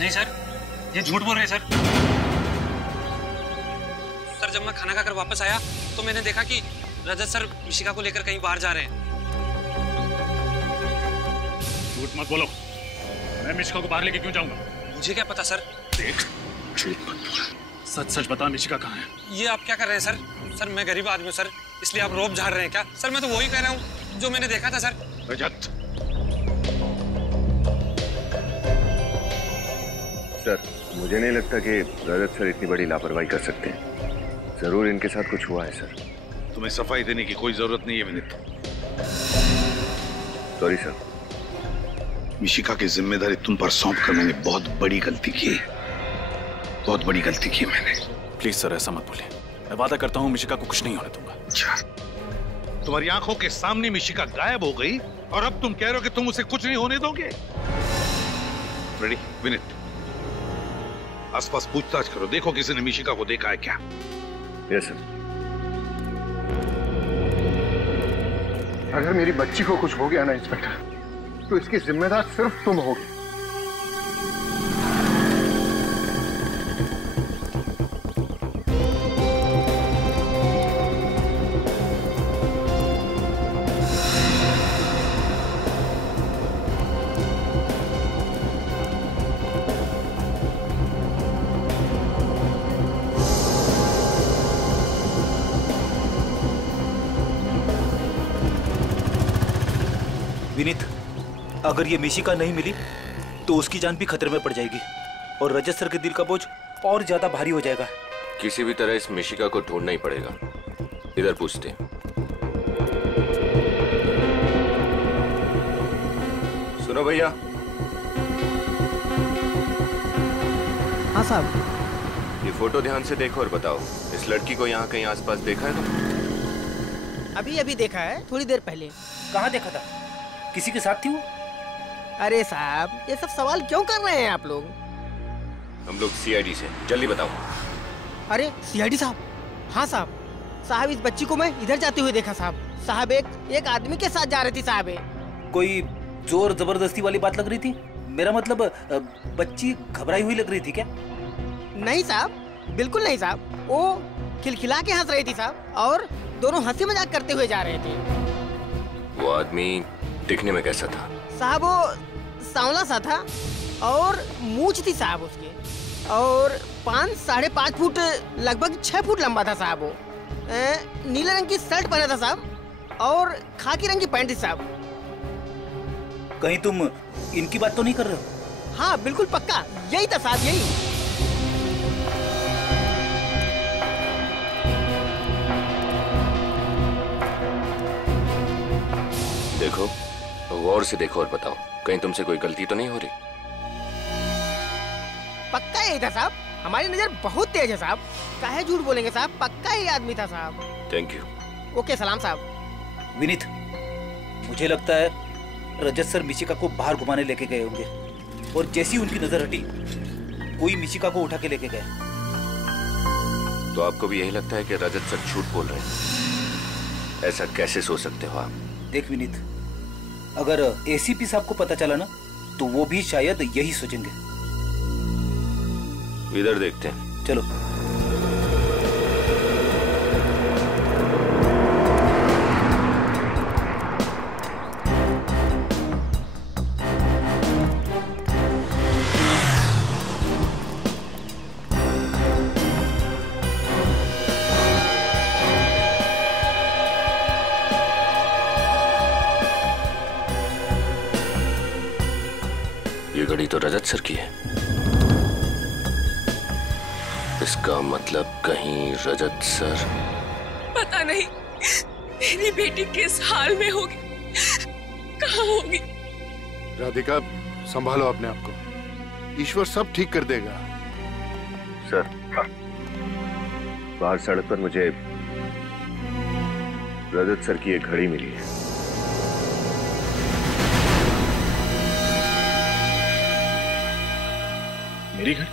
नहीं सर, ये झूठ बोल रहे हैं सर। सर जब मैं खाना खाकर वापस आया तो मैंने देखा कि रजत सर मिशिका को लेकर कहीं बाहर जा रहे हैं। झूठ मत बोलो, मैं मिशिका को बाहर लेके क्यों जाऊंगा? मुझे क्या पता सर। देख, झूठ मत बोल, सच सच बता मिशिका कहाँ है? ये आप क्या कर रहे हैं सर? सर मैं गरीब आदमी हूँ सर, इसलिए आप रोब झाड़ रहे हैं क्या? सर मैं तो वही कह रहा हूँ जो मैंने देखा था सर। रजत। सर, मुझे नहीं लगता कि रजत सर इतनी बड़ी लापरवाही कर सकते हैं। जरूर इनके साथ कुछ हुआ है सर। तुम्हें सफाई देने की कोई जरूरत नहीं है विनीत। Sorry sir. मिशिका की जिम्मेदारी तुम पर सौंप कर मैंने बहुत बड़ी गलती की है। बहुत बड़ी गलती की मैंने। प्लीज सर ऐसा मत बोलिए, मैं वादा करता हूँ मिशिका को कुछ नहीं होने दूंगा। अच्छा, तुम्हारी आंखों के सामने मिशिका गायब हो गई और अब तुम कह रहे हो कि तुम उसे कुछ नहीं होने दोगे? रेडी विनीत, आसपास पूछताछ करो, देखो किसी ने मिशिका को देखा है क्या। Yes sir. अगर मेरी बच्ची को कुछ हो गया ना इंस्पेक्टर, तो इसकी जिम्मेदार सिर्फ तुम होगी। विनीत, अगर ये मिशिका नहीं मिली तो उसकी जान भी खतरे में पड़ जाएगी और रजत सर के दिल का बोझ और ज्यादा भारी हो जाएगा। किसी भी तरह इस मिशिका को ढूंढना ही पड़ेगा। इधर पूछते हैं। सुनो भैया। हाँ साहब। ये फोटो ध्यान से देखो और बताओ, इस लड़की को यहाँ कहीं आसपास देखा है तुम? अभी अभी देखा है, थोड़ी देर पहले। कहाँ देखा था? किसी के साथ थी वो? अरे साहब, ये सब सवाल क्यों कर रहे हैं आप लोग? हम लोग सीआईडी से, जल्दी बताओ। अरे सीआईडी साहब? हाँ साहब। साहब इस बच्ची को मैं इधर जाते हुए देखा साहब। साहब एक आदमी के साथ जा रही थी साहब। कोई जोर जबरदस्ती वाली बात लग रही थी? मेरा मतलब बच्ची घबराई हुई लग रही थी क्या? नहीं साहब, बिल्कुल नहीं साहब। वो खिलखिला के हंस रही थी साहब और दोनों हंसी मजाक करते हुए जा रहे थे। वो आदमी दिखने में कैसा था? साहब वो सांवला सा था और मूंछ थी साहब उसके, और 5-5.5 फुट लगभग 6 फुट लंबा था साहब। वो नीले रंग की शर्ट पहना था साहब और खाकी रंग की पैंट थी साहब। कहीं तुम इनकी बात तो नहीं कर रहे हो? हाँ बिल्कुल पक्का, यही था साहब, यही। देखो, गौर से देखो और बताओ, कहीं तुमसे कोई गलती तो नहीं हो रही? पक्का यही था साहब, हमारी नजर बहुत तेज है साहब। काहे झूठ बोलेंगे साहब, पक्का ही आदमी था साहब। Thank you. ओके, सलाम साहब। विनीत, मुझे लगता है रजत सर मिशिका को बाहर घुमाने लेके गए होंगे और जैसी उनकी नजर हटी कोई मिशिका को उठा के लेके गया। तो आपको भी यही लगता है कि रजत सर झूठ बोल रहे हैं? ऐसा कैसे सोच सकते हो आप? देख विनीत, अगर एसीपी साहब को पता चला ना तो वो भी शायद यही सोचेंगे। इधर देखते हैं। चलो। ये घड़ी तो रजत सर की है। इसका मतलब कहीं रजत सर। पता नहीं मेरी बेटी किस हाल में होगी, कहाँ होगी। राधिका, संभालो अपने आप को, ईश्वर सब ठीक कर देगा। सर, बाहर सड़क पर मुझे रजत सर की एक घड़ी मिली है। मेरी घड़ी?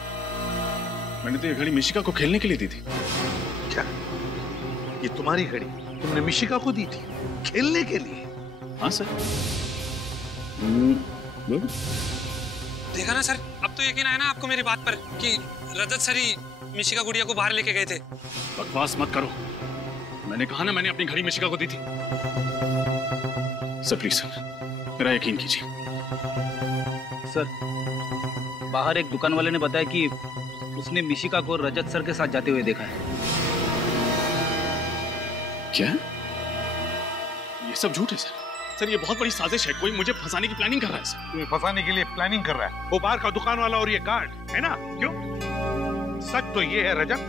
मैंने तो ये घड़ी मिशिका को खेलने के लिए दी थी। क्या ये तुम्हारी घड़ी तुमने मिशिका को दी थी खेलने के लिए? हाँ सर। देखा ना सर, अब तो यकीन आया ना आपको मेरी बात पर कि रजत सर ही मिशिका गुड़िया को बाहर लेके गए थे। बकवास मत करो, मैंने कहा ना मैंने अपनी घड़ी मिशिका को दी थी। सर प्लीज सर, मेरा यकीन कीजिए। सर, बाहर एक दुकान वाले ने बताया कि उसने मिशिका को रजत सर के साथ जाते हुए देखा है। क्या? ये सब झूठ है सर। सर ये बहुत बड़ी साजिश है, कोई मुझे फंसाने की प्लानिंग कर रहा है सर। तुम्हें फंसाने के लिए प्लानिंग कर रहा है वो बाहर का दुकान वाला और ये गार्ड है ना? क्यों? सच तो ये है रजत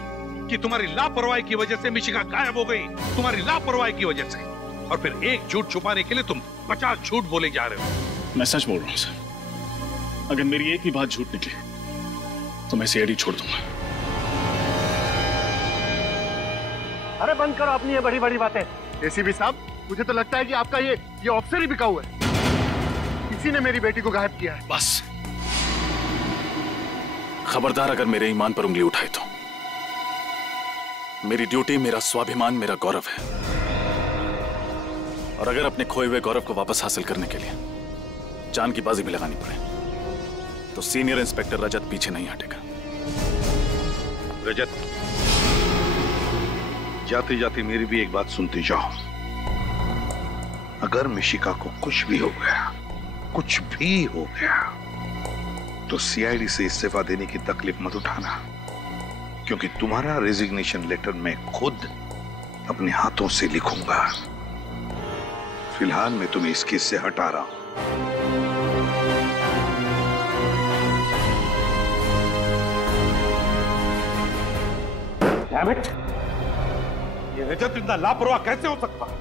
कि तुम्हारी लापरवाही की वजह से मिशिका गायब हो गई, तुम्हारी लापरवाही की वजह से। और फिर एक झूठ छुपाने के लिए तुम 50 झूठ बोले जा रहे हो। मैं सच बोल रहा हूँ सर, अगर मेरी एक भी बात झूठ निकले तो मैं सीआईडी छोड़ दूंगा। अरे बंद करो अपनी ये बड़ी बड़ी बातें। एसीपी साहब, मुझे तो लगता है कि आपका ये ऑफिसर ही बिका हुआ है। किसी ने मेरी बेटी को गायब किया है। बस खबरदार अगर मेरे ईमान पर उंगली उठाई तो। मेरी ड्यूटी, मेरा स्वाभिमान, मेरा गौरव है। और अगर अपने खोए हुए गौरव को वापस हासिल करने के लिए जान की बाजी भी लगानी पड़े तो सीनियर इंस्पेक्टर रजत पीछे नहीं हटेगा। रजत, जाते जाते मेरी भी एक बात सुनते जाओ। अगर मिशिका को कुछ भी हो गया, कुछ भी हो गया, तो सीआईडी से इस्तीफा देने की तकलीफ मत उठाना, क्योंकि तुम्हारा रेजिग्नेशन लेटर मैं खुद अपने हाथों से लिखूंगा। फिलहाल मैं तुम्हें इस केस से हटा रहा हूं। Damn it! ये रजत इतना लापरवाह कैसे हो सकता है?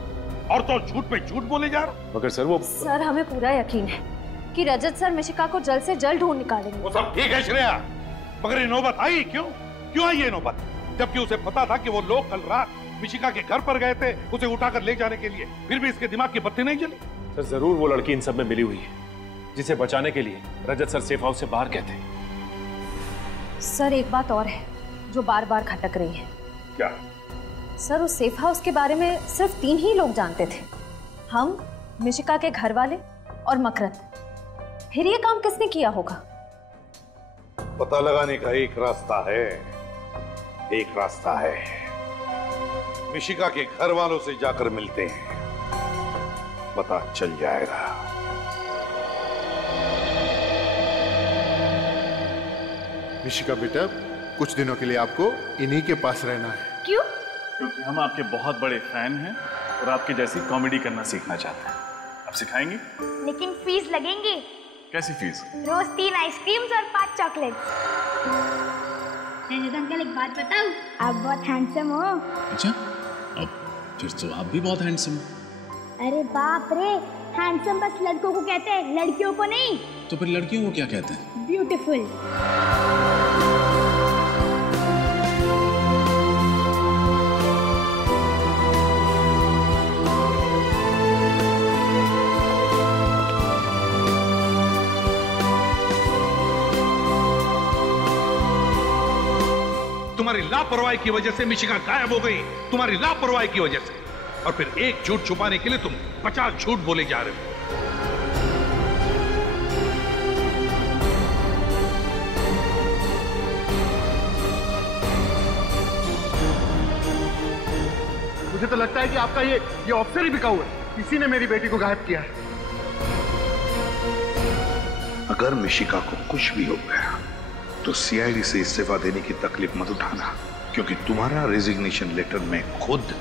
और तो झूठ पे झूठ बोले जा रहा। मगर सर वो सर, हमें पूरा यकीन है कि रजत सर मिशिका को जल्द से जल्द ढूंढ निकालेंगे। वो सब ठीक है श्रेया, मगर ये नौबत आई क्यों? क्यों आई ये नौबत? जबकि उसे पता था कि वो लोग कल रात मिशिका के घर पर गए थे उसे उठाकर ले जाने के लिए, फिर भी इसके दिमाग की बत्ती नहीं जली। सर जरूर वो लड़की इन सब में मिली हुई है जिसे बचाने के लिए रजत सर सेफ हाउस से बाहर कहते हैं। सर, एक बात और है जो बार बार खटक रही है। क्या? सर, उस सेफ हाउस के बारे में सिर्फ 3 ही लोग जानते थे, हम, मिशिका के घर वाले और मकरंद। फिर ये काम किसने किया होगा? पता लगाने का एक रास्ता है, एक रास्ता है। मिशिका के घर वालों से जाकर मिलते हैं, पता चल जाएगा। मिशिका बेटा, कुछ दिनों के लिए आपको इन्हीं के पास रहना है। क्यों? क्योंकि हम आपके बहुत बड़े फैन हैं और आपकी जैसी कॉमेडी करना सीखना चाहते हैं। आप सिखाएंगे? लेकिन फीस लगेंगी। कैसी फीस? रोज 3 आइसक्रीम्स और 5 चॉकलेट्स। अंकल, एक बात बताऊं? आप बहुत हैंडसम हो। अच्छा, अब फिर तो आप भी बहुत हैंडसम हो। अरे बाप रे, हैंडसम बस लड़कों को कहते हैं, लड़कियों को नहीं। तो फिर लड़कियों को क्या कहते हैं? ब्यूटीफुल। तुम्हारी लापरवाही की वजह से मिशिका गायब हो गई, तुम्हारी लापरवाही की वजह से। और फिर एक झूठ छुपाने के लिए तुम 50 झूठ बोले जा रहे हो। मुझे तो लगता है कि आपका ये ऑफिसर ही बिका हुआ है। किसी ने मेरी बेटी को गायब किया है। अगर मिशिका को कुछ भी हो गया तो सीआईडी से इस्तीफा देने की तकलीफ मत उठाना, क्योंकि तुम्हारा रेजिग्नेशन लेटर मैं खुद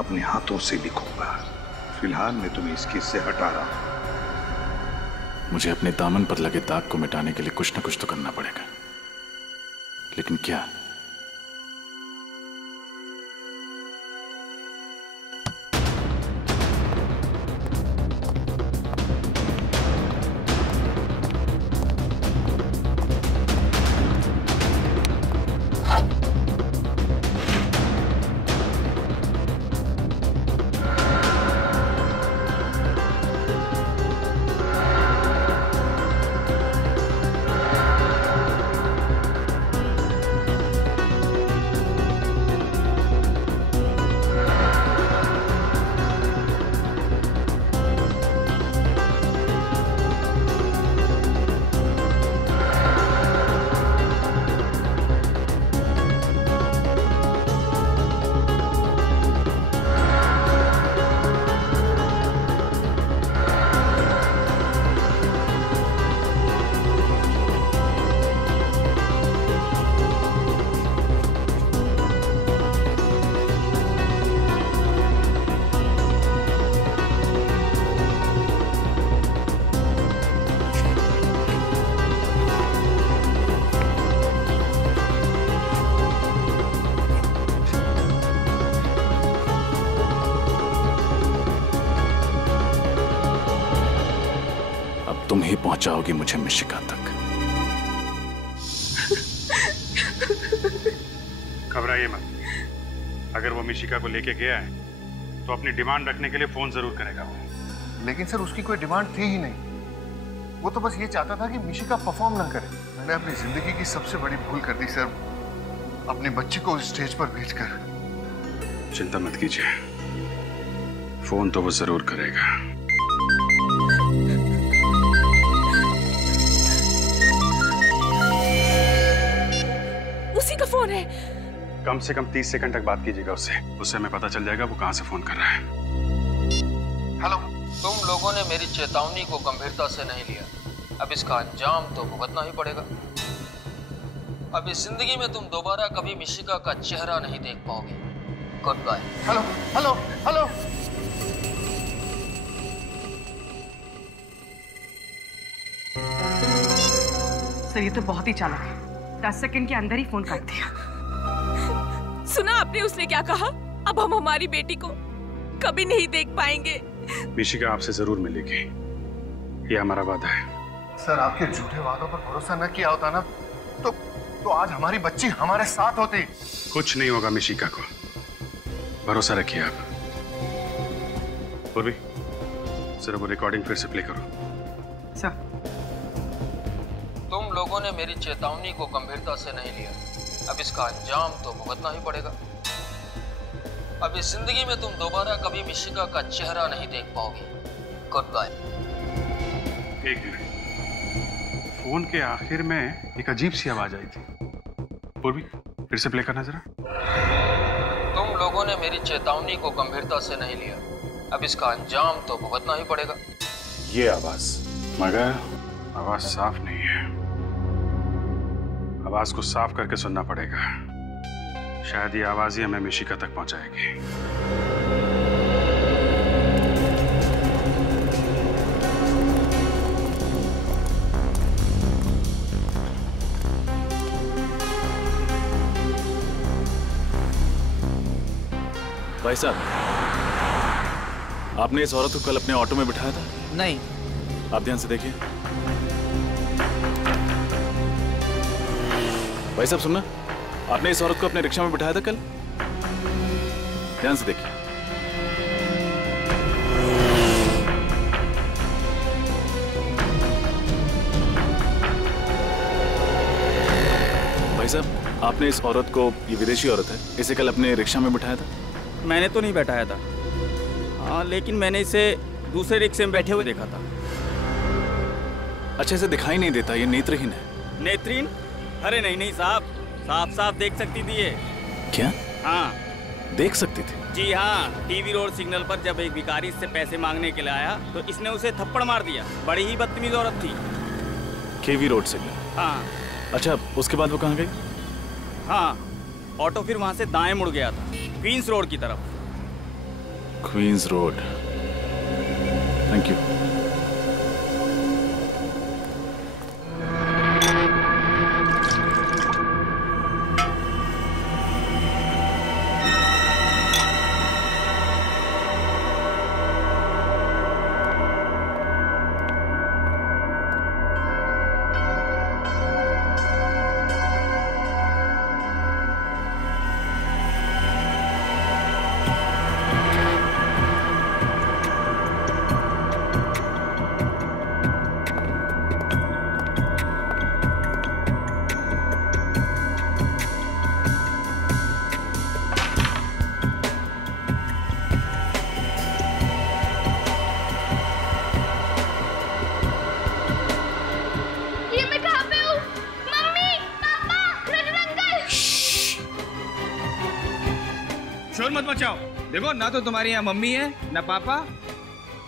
अपने हाथों से लिखूंगा। फिलहाल मैं तुम्हें इस केस से हटा रहा हूं। मुझे अपने दामन पर लगे दाग को मिटाने के लिए कुछ न कुछ तो करना पड़ेगा, लेकिन क्या? अब तुम ही पहुंचाओगी मुझे मिशिका तक। घबराइए मत। अगर वो मिशिका को लेके गया है तो अपनी डिमांड रखने के लिए फोन जरूर करेगा वो। लेकिन सर उसकी कोई डिमांड थी ही नहीं। वो तो बस ये चाहता था कि मिशिका परफॉर्म ना करे। मैंने अपनी जिंदगी की सबसे बड़ी भूल कर दी सर, अपने बच्चे को स्टेज पर भेजकर। चिंता मत कीजिए, फोन तो वो जरूर करेगा। उसी का फोन है। कम से कम 30 सेकंड तक बात कीजिएगा उससे। उससे हमें पता चल जाएगा वो कहां से फोन कर रहा है। हेलो। तुम लोगों ने मेरी चेतावनी को गंभीरता से नहीं लिया। अब इसका अंजाम तो भुगतना ही पड़ेगा। अब इस जिंदगी में तुम दोबारा कभी मिशिका का चेहरा नहीं देख पाओगे। Goodbye. Hello hello hello. Sir ये तो बहुत ही चालाक है, 10 सेकंड के अंदर ही फोन काट दिया। सुना आपने उसने क्या कहा? अब हम हमारी बेटी को कभी नहीं देख पाएंगे। मिशिका आपसे जरूर मिलेगी, ये हमारा वादा है। सर आपके झूठे वादों पर भरोसा न किया होता ना तो आज हमारी बच्ची हमारे साथ होती। कुछ नहीं होगा मिशिका को, भरोसा रखिए आप। पूर्वी जरा वो रिकॉर्डिंग फिर से प्ले करो। सर तुम लोगों ने मेरी चेतावनी को गंभीरता से नहीं लिया। अब इसका अंजाम तो भुगतना ही पड़ेगा। अब इस जिंदगी में तुम दोबारा कभी मिशिका का चेहरा नहीं देख पाओगे। Goodbye. एक मिनट, फोन के आखिर में एक अजीब सी आवाज आई थी। पूर्वी फिर से प्ले करना जरा। तुम लोगों ने मेरी चेतावनी को गंभीरता से नहीं लिया। अब इसका अंजाम तो भुगतना ही पड़ेगा। ये आवाज, मगर आवाज साफ नहीं है। आवाज को साफ करके सुनना पड़ेगा। शायद ये आवाज ही हमें मिशिका तक पहुंचाएगी। भाई साहब, आपने इस औरत को कल अपने ऑटो में बिठाया था? नहीं। आप ध्यान से देखिए। भाई साहब सुनना, आपने इस औरत को अपने रिक्शा में बिठाया था कल? ध्यान से देखिए। भाई साहब, आपने इस औरत को, ये विदेशी औरत है, इसे कल अपने रिक्शा में बिठाया था? मैंने तो नहीं बैठाया था। हाँ, लेकिन मैंने इसे दूसरे रिक्शे में बैठे हुए देखा था। अच्छा, इसे दिखाई नहीं देता, ये नेत्रहीन है। नेत्रहीन? अरे नहीं नहीं साहब, साफ साफ देख सकती थी ये। क्या? हाँ देख सकती थी? जी हाँ, टीवी रोड सिग्नल पर जब एक भिखारी इससे पैसे मांगने के लिए आया तो इसने उसे थप्पड़ मार दिया। बड़ी ही बदतमीज औरत थी। केवी रोड सिग्नल? हाँ। अच्छा, उसके बाद वो कहाँ गई? हाँ, ऑटो फिर वहाँ से दाएं मुड़ गया था, क्वींस रोड की तरफ। Queens Road, thank you. शोर मत मचाओ। देखो, ना तो तुम्हारी यहाँ मम्मी है, ना पापा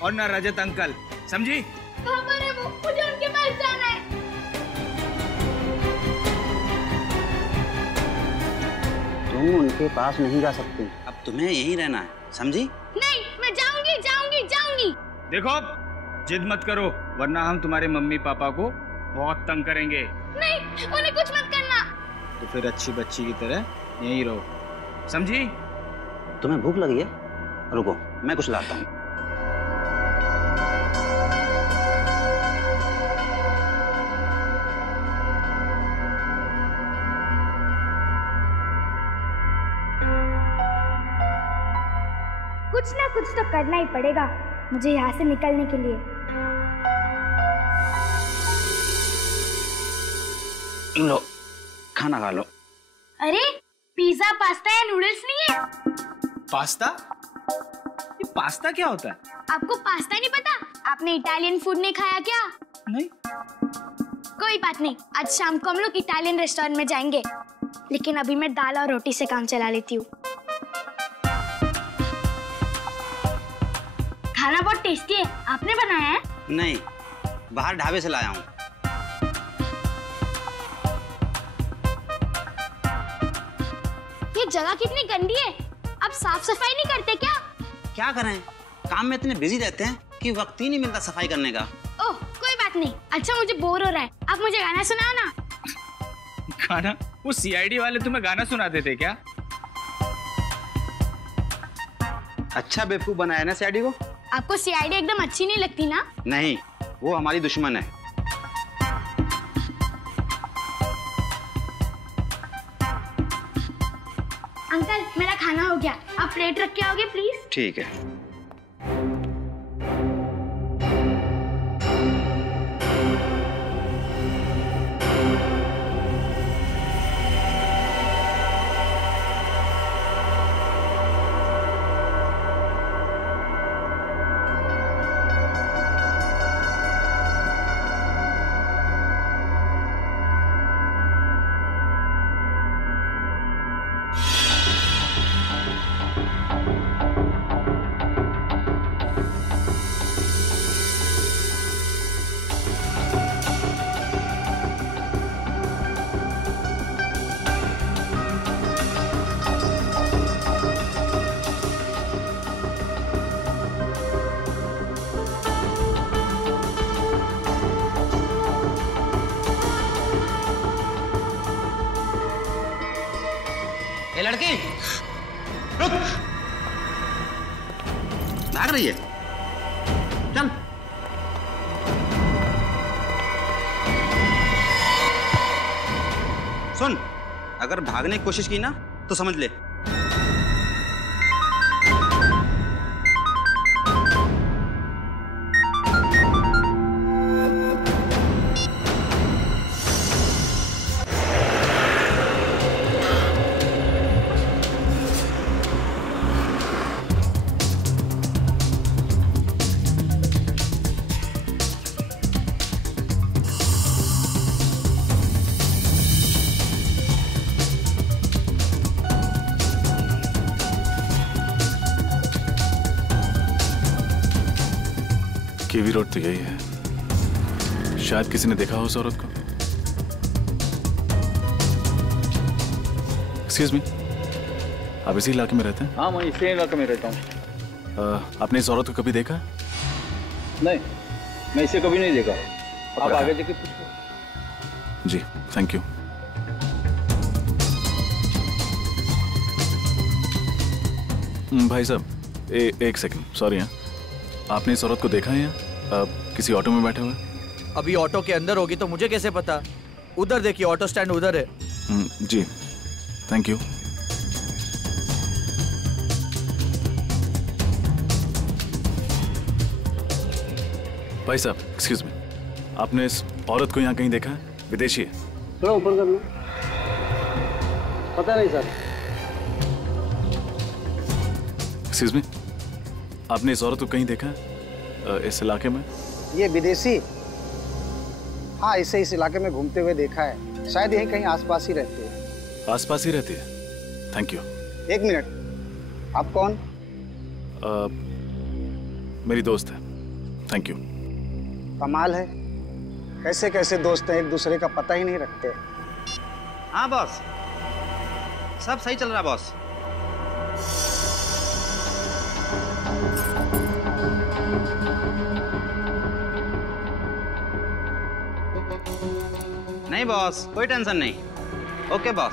और ना रजत अंकल, समझी? खबर है वो, मुझे उनके पास जाना है। तुम उनके पास नहीं जा सकती, अब तुम्हें यहीं रहना है, समझी? नहीं, मैं जाऊंगी जाऊंगी जाऊंगी। देखो, जिद मत करो, वरना हम तुम्हारे मम्मी पापा को बहुत तंग करेंगे। नहीं, उन्हें कुछ मत करना। तो फिर अच्छी बच्ची की तरह यहीं रहो, समझी? तुम्हें भूख लगी है? रुको, मैं कुछ लाता हूँ। कुछ ना कुछ तो करना ही पड़ेगा मुझे यहाँ से निकलने के लिए। लो खाना खा लो। अरे पिज्जा पास्ता या नूडल्स नहीं है? पास्ता? ये पास्ता क्या होता है? आपको पास्ता नहीं पता? आपने इटालियन फूड नहीं खाया क्या? नहीं। कोई बात नहीं, आज शाम को हम लोग इटालियन रेस्टोरेंट में जाएंगे, लेकिन अभी मैं दाल और रोटी से काम चला लेती हूँ। खाना बहुत टेस्टी है, आपने बनाया है? नहीं, बाहर ढाबे से लाया हूँ। ये जगह कितनी गंदी है, आप साफ सफाई नहीं करते क्या? क्या करें, काम में इतने बिजी रहते हैं कि वक्त ही नहीं मिलता सफाई करने का। ओह कोई बात नहीं। अच्छा मुझे बोर हो रहा है, आप मुझे गाना सुनाओ ना। गाना? वो सीआईडी वाले तुम्हें गाना सुनाते थे क्या? अच्छा बेवकूफ बनाया ना सीआईडी को। आपको सीआईडी एकदम अच्छी नहीं लगती ना? नहीं, वो हमारी दुश्मन है। अंकल मेरा खाना हो गया, आप प्लेट रख के आओगे प्लीज? ठीक है। ए लड़की, रुक! भाग रही है? चल। सुन, अगर भागने की कोशिश की ना तो समझ ले। केवी रोड तो यही है, शायद किसी ने देखा हो उस औरत को। एक्सक्यूज मी, आप इसी इलाके में रहते हैं? हाँ, मैं इसी इलाके में रहता हूँ। आपने इस औरत को कभी देखा? नहीं, मैं इसे कभी नहीं देखा। आप आगे जाके पूछो। जी, थैंक यू। भाई साहब, एक सेकंड, सॉरी। हाँ, आपने इस औरत को देखा है यहाँ किसी ऑटो में बैठे हुए? अभी ऑटो के अंदर होगी तो मुझे कैसे पता? उधर देखिए, ऑटो स्टैंड उधर है। जी, थैंक यू। भाई साहब, एक्सक्यूज मी, आपने इस औरत को यहाँ कहीं देखा है? विदेशी है? थोड़ा ऊपर कर लो। पता नहीं सर। एक्सक्यूज मी, आपने इस औरत को कहीं देखा है इस इलाके में? ये विदेशी? हाँ, इसे इस इलाके में घूमते हुए देखा है। शायद यहीं कहीं आसपास ही रहती है। आसपास ही रहती है? Thank you. एक मिनट, आप कौन? मेरी दोस्त है। Thank you. कमाल है, कैसे कैसे दोस्त हैं, एक दूसरे का पता ही नहीं रखते। हाँ बॉस, सब सही चल रहा बॉस। नहीं बॉस, कोई टेंशन नहीं। Okay boss.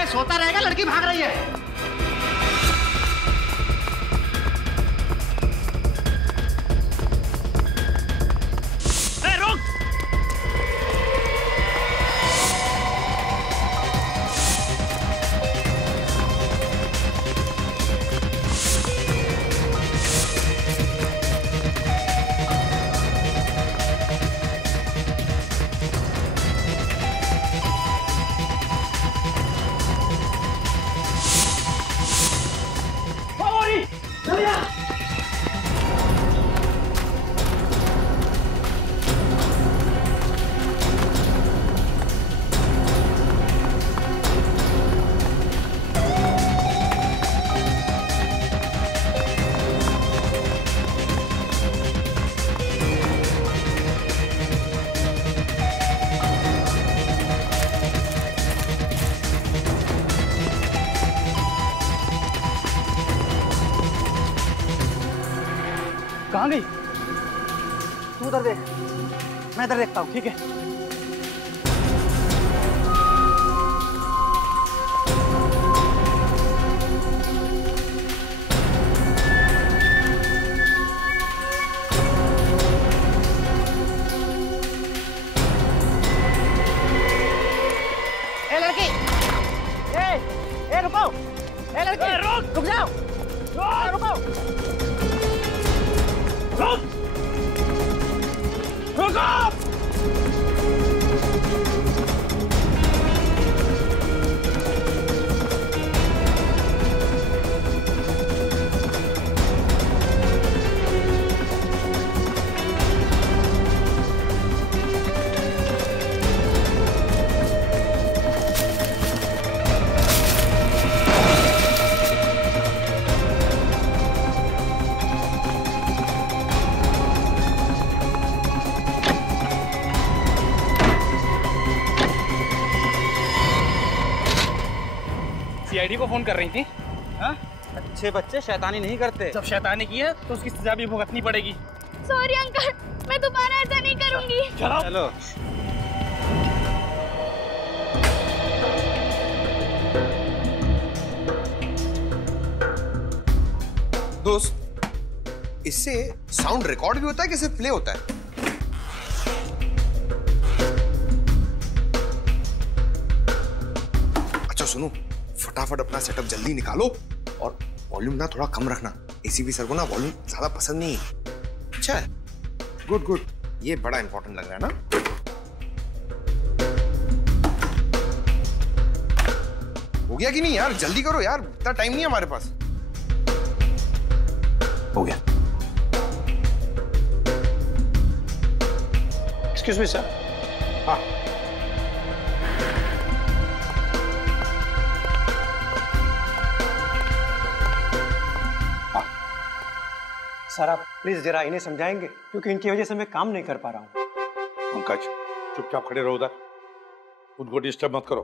ओए सोता रहेगा, लड़की भाग रही है। कहाँ गई? तू उधर देख, मैं इधर देखता हूँ, ठीक है? ए लड़की, ए रुको, ए लड़की, रुक जाओ, रुको। सीआईडी को फोन कर रही थी। हाँ? अच्छे बच्चे शैतानी नहीं करते। जब शैतानी की है तो उसकी सजा भी भुगतनी पड़ेगी। सॉरी अंकल, मैं दोबारा ऐसा नहीं करूंगी। चलो चलो। दोस्त, इससे साउंड रिकॉर्ड भी होता है कि सिर्फ प्ले होता है? अच्छा सुनो, फटाफट अपना सेटअप जल्दी निकालो और वॉल्यूम ना थोड़ा कम रखना। एसीपी सर को ना वॉल्यूम ज्यादा पसंद नहीं है। अच्छा है, गुड गुड, ये बड़ा इंपॉर्टेंट लग रहा है ना। हो गया कि नहीं यार? जल्दी करो यार, इतना टाइम नहीं है हमारे पास। हो गया। Excuse me sir. हाँ सर, आप प्लीज जरा इन्हें समझाएंगे, क्योंकि इनकी वजह से मैं काम नहीं कर पा रहा हूँ। पंकज, चुपचाप खड़े रहो उधर, उनको डिस्टर्ब मत करो।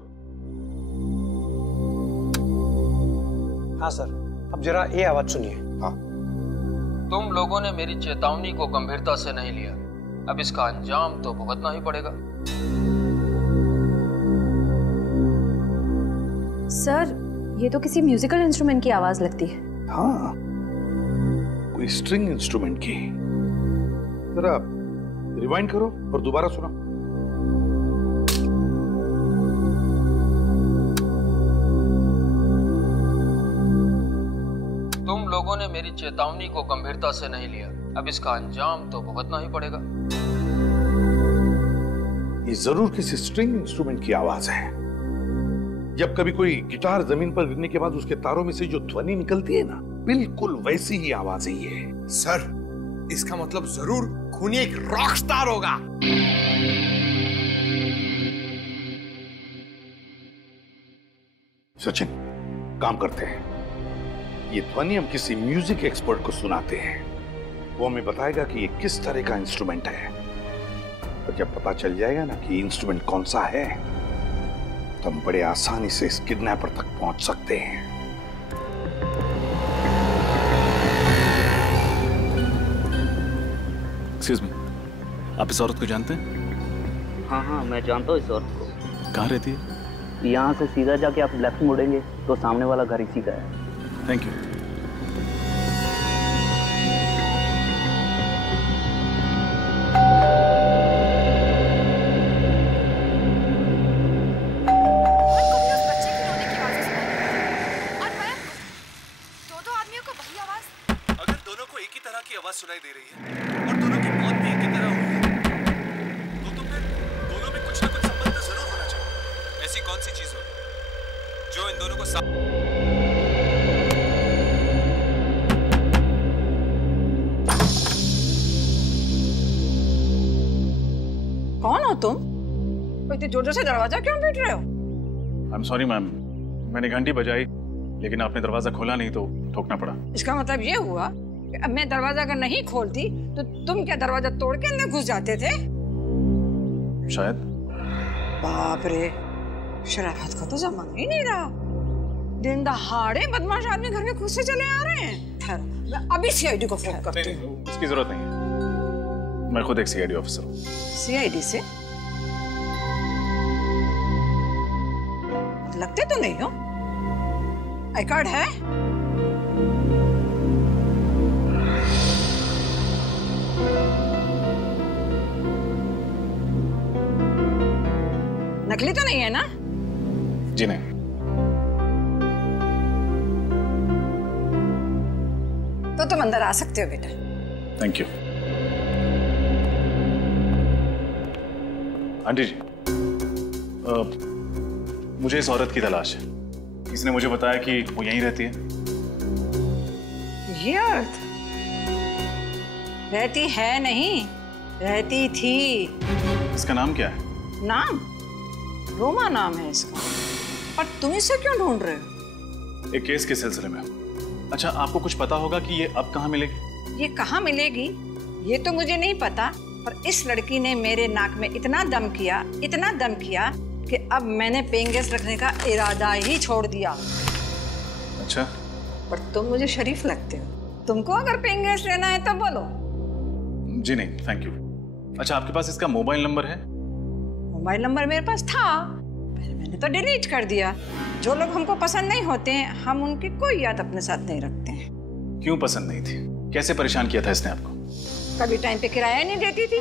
हाँ सर, अब जरा ये आवाज सुनिए। हाँ। तुम लोगों ने मेरी चेतावनी को गंभीरता से नहीं लिया, अब इसका अंजाम तो भुगतना ही पड़ेगा। सर, ये तो किसी म्यूजिकल इंस्ट्रूमेंट की आवाज लगती है। हाँ, कोई स्ट्रिंग इंस्ट्रूमेंट की। जरा रिवाइंड करो और दोबारा सुनो। तुम लोगों ने मेरी चेतावनी को गंभीरता से नहीं लिया, अब इसका अंजाम तो भुगतना ही पड़ेगा। ये जरूर किसी स्ट्रिंग इंस्ट्रूमेंट की आवाज है। जब कभी कोई गिटार जमीन पर गिरने के बाद उसके तारों में से जो ध्वनि निकलती है ना, बिल्कुल वैसी ही आवाज है ये। सर, इसका मतलब जरूर खूनी एक रॉक स्टार होगा। सचिन, काम करते हैं, ये ध्वनि हम किसी म्यूजिक एक्सपर्ट को सुनाते हैं, वो हमें बताएगा कि ये किस तरह का इंस्ट्रूमेंट है। और जब पता चल जाएगा ना कि इंस्ट्रूमेंट कौन सा है, तो हम बड़े आसानी से इस किडनैपर तक पहुंच सकते हैं। एक्सक्यूज मी, आप इस औरत को जानते हैं? हाँ हाँ, मैं जानता हूँ इस औरत को। कहाँ रहती है? यहाँ से सीधा जाके आप लेफ्ट मुड़ेंगे तो सामने वाला घर इसी का है। Thank you. सुनाई दे रही है और दोनों की मौत भी एक ही तरह हुई है, तो फिर दोनों में कुछ ना कुछ संबंध जरूर होना चाहिए। ऐसी कौन सी चीज होगी जो इन दोनों को कौन हो तुम? इतने जोर से दरवाजा क्यों पीट रहे हो? आई एम सॉरी मैम, मैंने घंटी बजाई लेकिन आपने दरवाजा खोला नहीं तो ठोकना पड़ा। इसका मतलब ये हुआ अब मैं दरवाजा अगर नहीं खोलती तो तुम क्या दरवाजा तोड़ के अंदर घुस जाते थे? शायद। बाप रे, शराफत का तो जमाना ही नहीं रहा। दिन दहाड़े बदमाश आदमी घर में खुद से चले आ रहे हैं। मैं अभी सीआईडी को फोन करती हूँ। इसकी जरूरत नहीं है, मैं खुद एक सीआईडी ऑफिसर हूँ। सीआईडी से? लगते तो नहीं हो। आई कार्ड है? नकली तो नहीं है ना? जी नहीं। तो तुम अंदर आ सकते हो बेटा। Thank you. आंटी जी, मुझे इस औरत की तलाश है। इसने मुझे बताया कि वो यहीं रहती है। ये औरत रहती है नहीं, रहती थी। इसका नाम क्या है? नाम? रोमा नाम है इसका। पर तुम इसे क्यों ढूंढ रहे हो? एक केस के सिलसिले में। अच्छा, आपको कुछ पता होगा कि ये अब कहाँ मिलेगी? ये कहाँ मिलेगी ये तो मुझे नहीं पता, पर इस लड़की ने मेरे नाक में इतना दम किया कि अब मैंने पेइंग गेस्ट रखने का इरादा ही छोड़ दिया। अच्छा, पर तुम मुझे शरीफ लगते हो। तुमको अगर पेइंग गेस्ट लेना है तो बोलो। जी नहीं, थैंक यू। अच्छा, आपके पास इसका मोबाइल नंबर है? मोबाइल नंबर मेरे पास था, मैंने तो डिलीट कर दिया। जो लोग हमको पसंद नहीं होते हैं, हम उनकी कोई याद अपने साथ नहीं रखते हैं। क्यों पसंद नहीं थी? कैसे परेशान किया था इसने आपको? कभी टाइम पे किराया नहीं देती थी,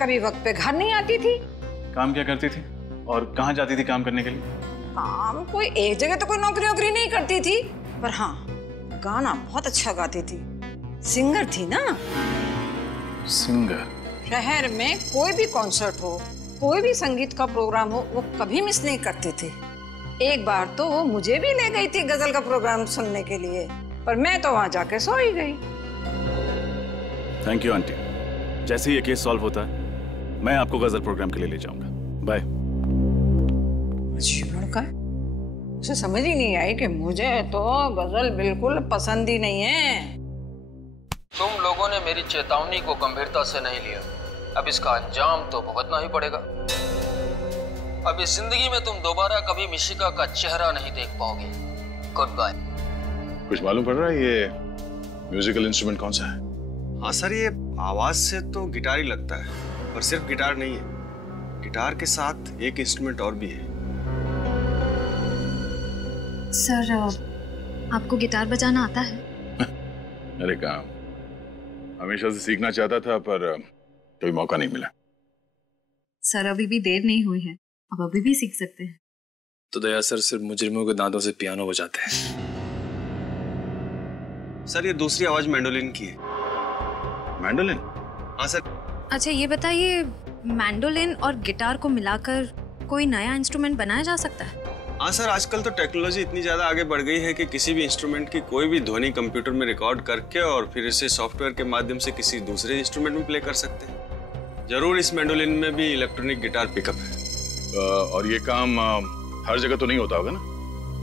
कभी वक्त पे घर नहीं आती थी। काम क्या करती थी और कहाँ जाती थी काम करने के लिए? काम कोई एक जगह तो कोई नौकरी नहीं करती थी, पर हाँ गाना बहुत अच्छा गाती थी। सिंगर थी ना। सिंगर? शहर में कोई भी कॉन्सर्ट हो, कोई भी संगीत का प्रोग्राम हो, वो कभी मिस नहीं करती थी। एक बार तो वो मुझे भी ले गई थी गजल का प्रोग्राम सुनने के लिए, पर मैं तो वहां जाके सो ही गई। Thank you aunty. जैसे ही ये केस सॉल्व होता है मैं आपको गजल प्रोग्राम के लिए ले जाऊंगा। बाय। अजीब लड़का है, उसे समझ ही नहीं आई कि मुझे तो गजल बिल्कुल पसंद ही नहीं है। तुम लोगों ने मेरी चेतावनी को गंभीरता से नहीं लिया, अब इसका अंजाम तो भुगतना ही पड़ेगा। अब इस जिंदगी में तुम दोबारा कभी मिशिका का चेहरा नहीं देख पाओगे। Goodbye. कुछ मालूम पड़ रहा है ये म्यूजिकल इंस्ट्रूमेंट कौन सा है? हाँ सर, ये आवाज से तो गिटार ही लगता है, पर सिर्फ गिटार नहीं है। गिटार के साथ एक इंस्ट्रूमेंट और भी है। सर, आपको गिटार बजाना आता है? अरे काम हमेशा से सीखना चाहता था पर कोई मौका नहीं मिला। सर, अभी भी देर नहीं हुई है, अब अभी भी सीख सकते हैं। तो दया सर सिर्फ मुजरिमों के दांतों से पियानो बजाते हैं। सर, ये दूसरी आवाज मैंडोलिन की है। मैंडोलिन? हाँ सर। अच्छा, ये बताइए, मैंडोलिन और गिटार को मिलाकर कोई नया इंस्ट्रूमेंट बनाया जा सकता है? हाँ सर, आजकल तो टेक्नोलॉजी इतनी ज्यादा आगे बढ़ गई है कि किसी भी इंस्ट्रूमेंट की कोई भी ध्वनि कंप्यूटर में रिकॉर्ड करके और फिर इसे सॉफ्टवेयर के माध्यम से किसी दूसरे इंस्ट्रूमेंट में प्ले कर सकते हैं। जरूर इस मैंडोलिन में भी इलेक्ट्रॉनिक गिटार पिकअप है। और ये काम हर जगह तो नहीं होता होगा ना?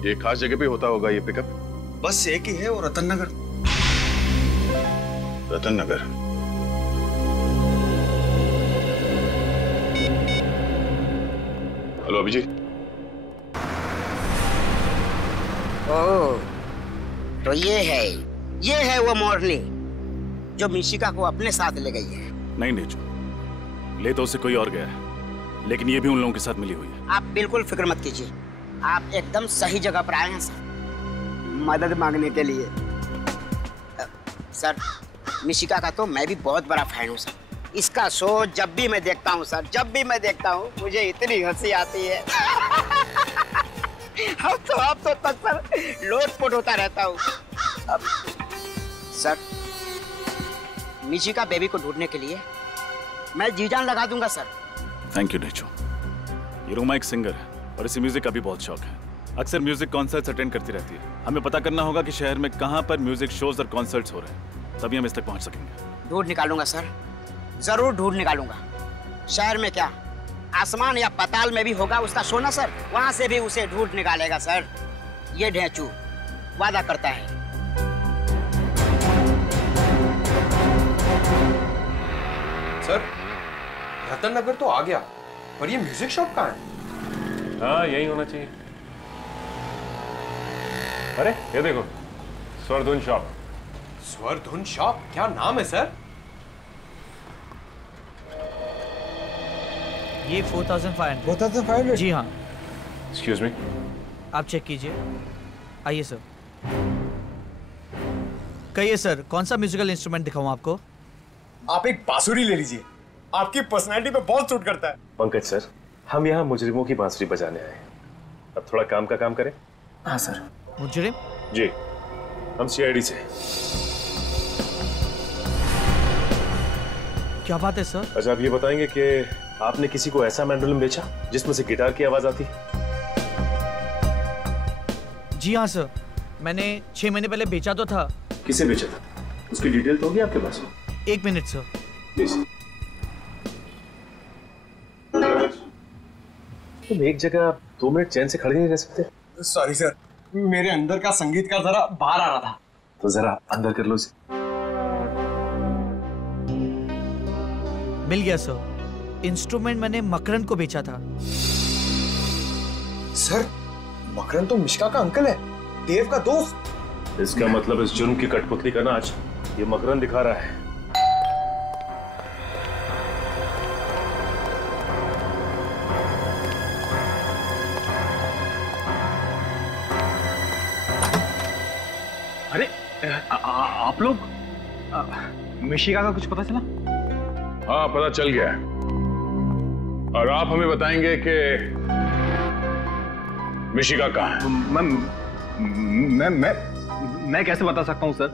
ये खास जगह पे होता होगा ये पिकअप? बस एक ही है, वो रतन नगर। रतन नगर? हेलो अभिजीत। ओह, तो ये है वो मोरनी जो मिशिका को अपने साथ ले गई है। नहीं नीचू, ले तो उसे कोई और गया है। लेकिन ये भी उन लोगों के साथ मिली हुई है। आप बिल्कुल फिक्र मत कीजिए, आप एकदम सही जगह पर आए हैं सर, मदद मांगने के लिए। सर, मिशिका का तो मैं भी बहुत बड़ा फैन हूँ सर। इसका शो जब भी मैं देखता हूँ सर, जब भी मैं देखता हूँ मुझे इतनी हंसी आती है। अब तो तक सर लोटपोट होता रहता हूँ। सर, मिशिका बेबी को ढूंढने के लिए मैं जी जान लगा दूंगा सर। Thank you नेचो। ये रोमा एक सिंगर है और इसे म्यूजिक का भी बहुत शौक है। अक्सर म्यूजिक कॉन्सर्ट्स अटेंड करती रहती है। हमें पता करना होगा कि शहर में कहाँ पर म्यूजिक शोज और कॉन्सर्ट्स हो रहे हैं, तभी हम इस तक पहुँच सकेंगे। ढूंढ निकालूंगा सर, जरूर ढूंढ निकालूंगा। शहर में क्या, आसमान या पाताल में भी होगा उसका शो ना सर, वहां से भी उसे ढूंढ निकालेगा सर। ये ढेंचू वादा करता है। सर, रतन नगर तो आ गया, पर ये म्यूजिक शॉप कहाँ है? हाँ, यही होना चाहिए। अरे ये देखो, स्वरधुन शॉप। स्वरधुन शॉप, क्या नाम है सर? ये 4500। 4500? जी हाँ। एक्सक्यूज मी, आप चेक कीजिए। आइए सर। कहिए सर, कौन सा म्यूजिकल इंस्ट्रूमेंट दिखाऊं आपको? आप एक बांसुरी ले लीजिए, आपकी पर्सनैलिटी पे बहुत सूट करता है। पंकज सर, हम यहाँ मुजरिमों की बांसुरी बजाने आए हैं। अब थोड़ा काम का काम करें। हाँ सर। मुजरिम? जी, हम सीआईडी से। क्या बात है सर? अच्छा, आप ये बताएंगे कि आपने किसी को ऐसा मैंडोलिन बेचा जिसमें से गिटार की आवाज आती? जी हाँ सर, मैंने 6 महीने पहले बेचा तो था। किसे बेचा था? उसकी डिटेल तो होगी आपके पास? 1 मिनट सर। प्लीज। तुम एक जगह 2 मिनट चैन से खड़े नहीं रह सकते? सॉरी सर, मेरे अंदर का संगीत का जरा बाहर आ रहा था। तो जरा अंदर कर लो इसे। मिल गया सर। इंस्ट्रूमेंट मैंने मकरन को बेचा था। सर, मकरन तो मिशिका का अंकल है, देव का दोस्त। इसका मतलब इस जुर्म की कठपुतली का नाच ये मकरन दिखा रहा है। अरे आप लोग, मिशिका का कुछ पता चला? हाँ, पता चल गया है। और आप हमें बताएंगे कि मिशिका कहाँ है? मैं कैसे बता सकता हूँ सर?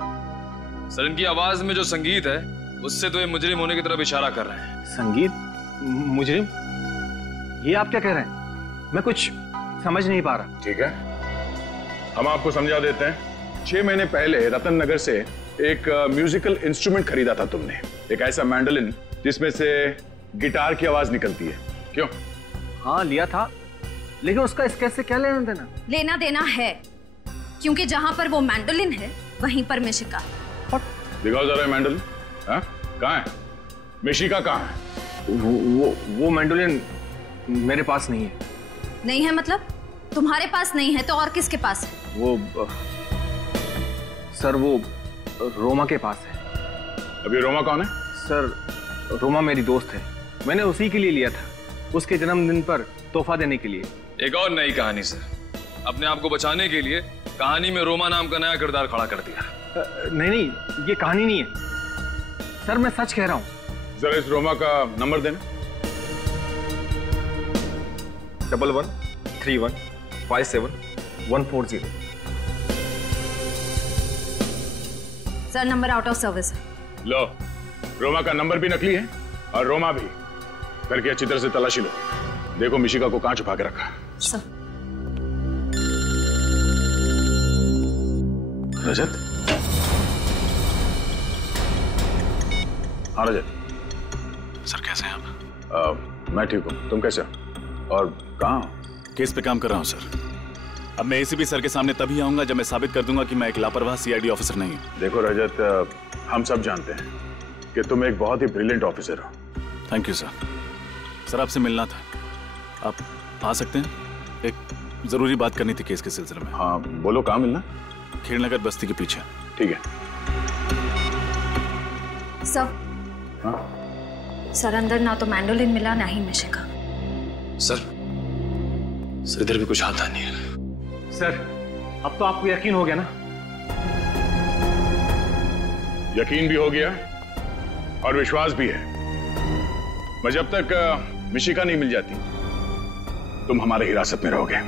सर, इनकी आवाज में जो संगीत है उससे तो ये मुजरिम होने की तरफ इशारा कर रहे हैं। संगीत? मुजरिम? ये आप क्या कह रहे हैं? मैं कुछ समझ नहीं पा रहा। ठीक है, हम आपको समझा देते हैं। 6 महीने पहले रतन नगर से एक म्यूजिकल इंस्ट्रूमेंट खरीदा था तुमने, एक ऐसा मैंडोलिन जिसमें से गिटार की आवाज निकलती है, क्यों? हाँ, लिया था, लेकिन उसका इस केस से क्या लेना देना? लेना देना है, क्योंकि जहां पर वो मैंडोलिन है वहीं पर मिशिका। दिखाओ जरा मैंडोलिन। हाँ, कहाँ है? मिशिका कहाँ है? वो मैंडोलिन मेरे पास नहीं है। नहीं है मतलब? तुम्हारे पास नहीं है तो और किसके पास है? सर, वो रोमा के पास है। अभी रोमा कौन है? सर, रोमा मेरी दोस्त है, मैंने उसी के लिए लिया था, उसके जन्मदिन पर तोहफा देने के लिए। एक और नई कहानी सर, अपने आप को बचाने के लिए कहानी में रोमा नाम का नया किरदार खड़ा कर दिया। नहीं, ये कहानी नहीं है सर, मैं सच कह रहा हूँ। जरा इस रोमा का नंबर देना। 113157 sir, number out of service. लो, रोमा का नंबर भी नकली है और रोमा भी। करके अच्छी तरह से तलाशी लो, देखो मिशिका को कहां छुपा के रखा। सर। रजत? हाँ रजत। सर कैसे हैं आप? मैं ठीक हूँ, तुम कैसे हो? और कहाँ हो? केस पे काम कर रहा हूँ सर। अब मैं एसीपी सर के सामने तभी आऊंगा जब मैं साबित कर दूंगा कि मैं एक लापरवाह सीआईडी ऑफिसर नहीं हूँ। देखो रजत, हम सब जानते हैं कि तुम एक बहुत ही ब्रिलियंट ऑफिसर हो। Thank you sir. सर आपसे मिलना था, आप आ सकते हैं? एक जरूरी बात करनी थी केस के सिलसिले में। हाँ बोलो, कहाँ मिलना? खेड़नगर बस्ती के पीछे। ठीक है। सर। हाँ? सर, अंदर ना तो मैंडोलिन मिला ना ही मिशिका। सर इधर भी कुछ आता नहीं है। सर अब तो आपको यकीन हो गया ना? यकीन भी हो गया और विश्वास भी है। मैं जब तक मिशिका नहीं मिल जाती तुम हमारे हिरासत में रहोगे।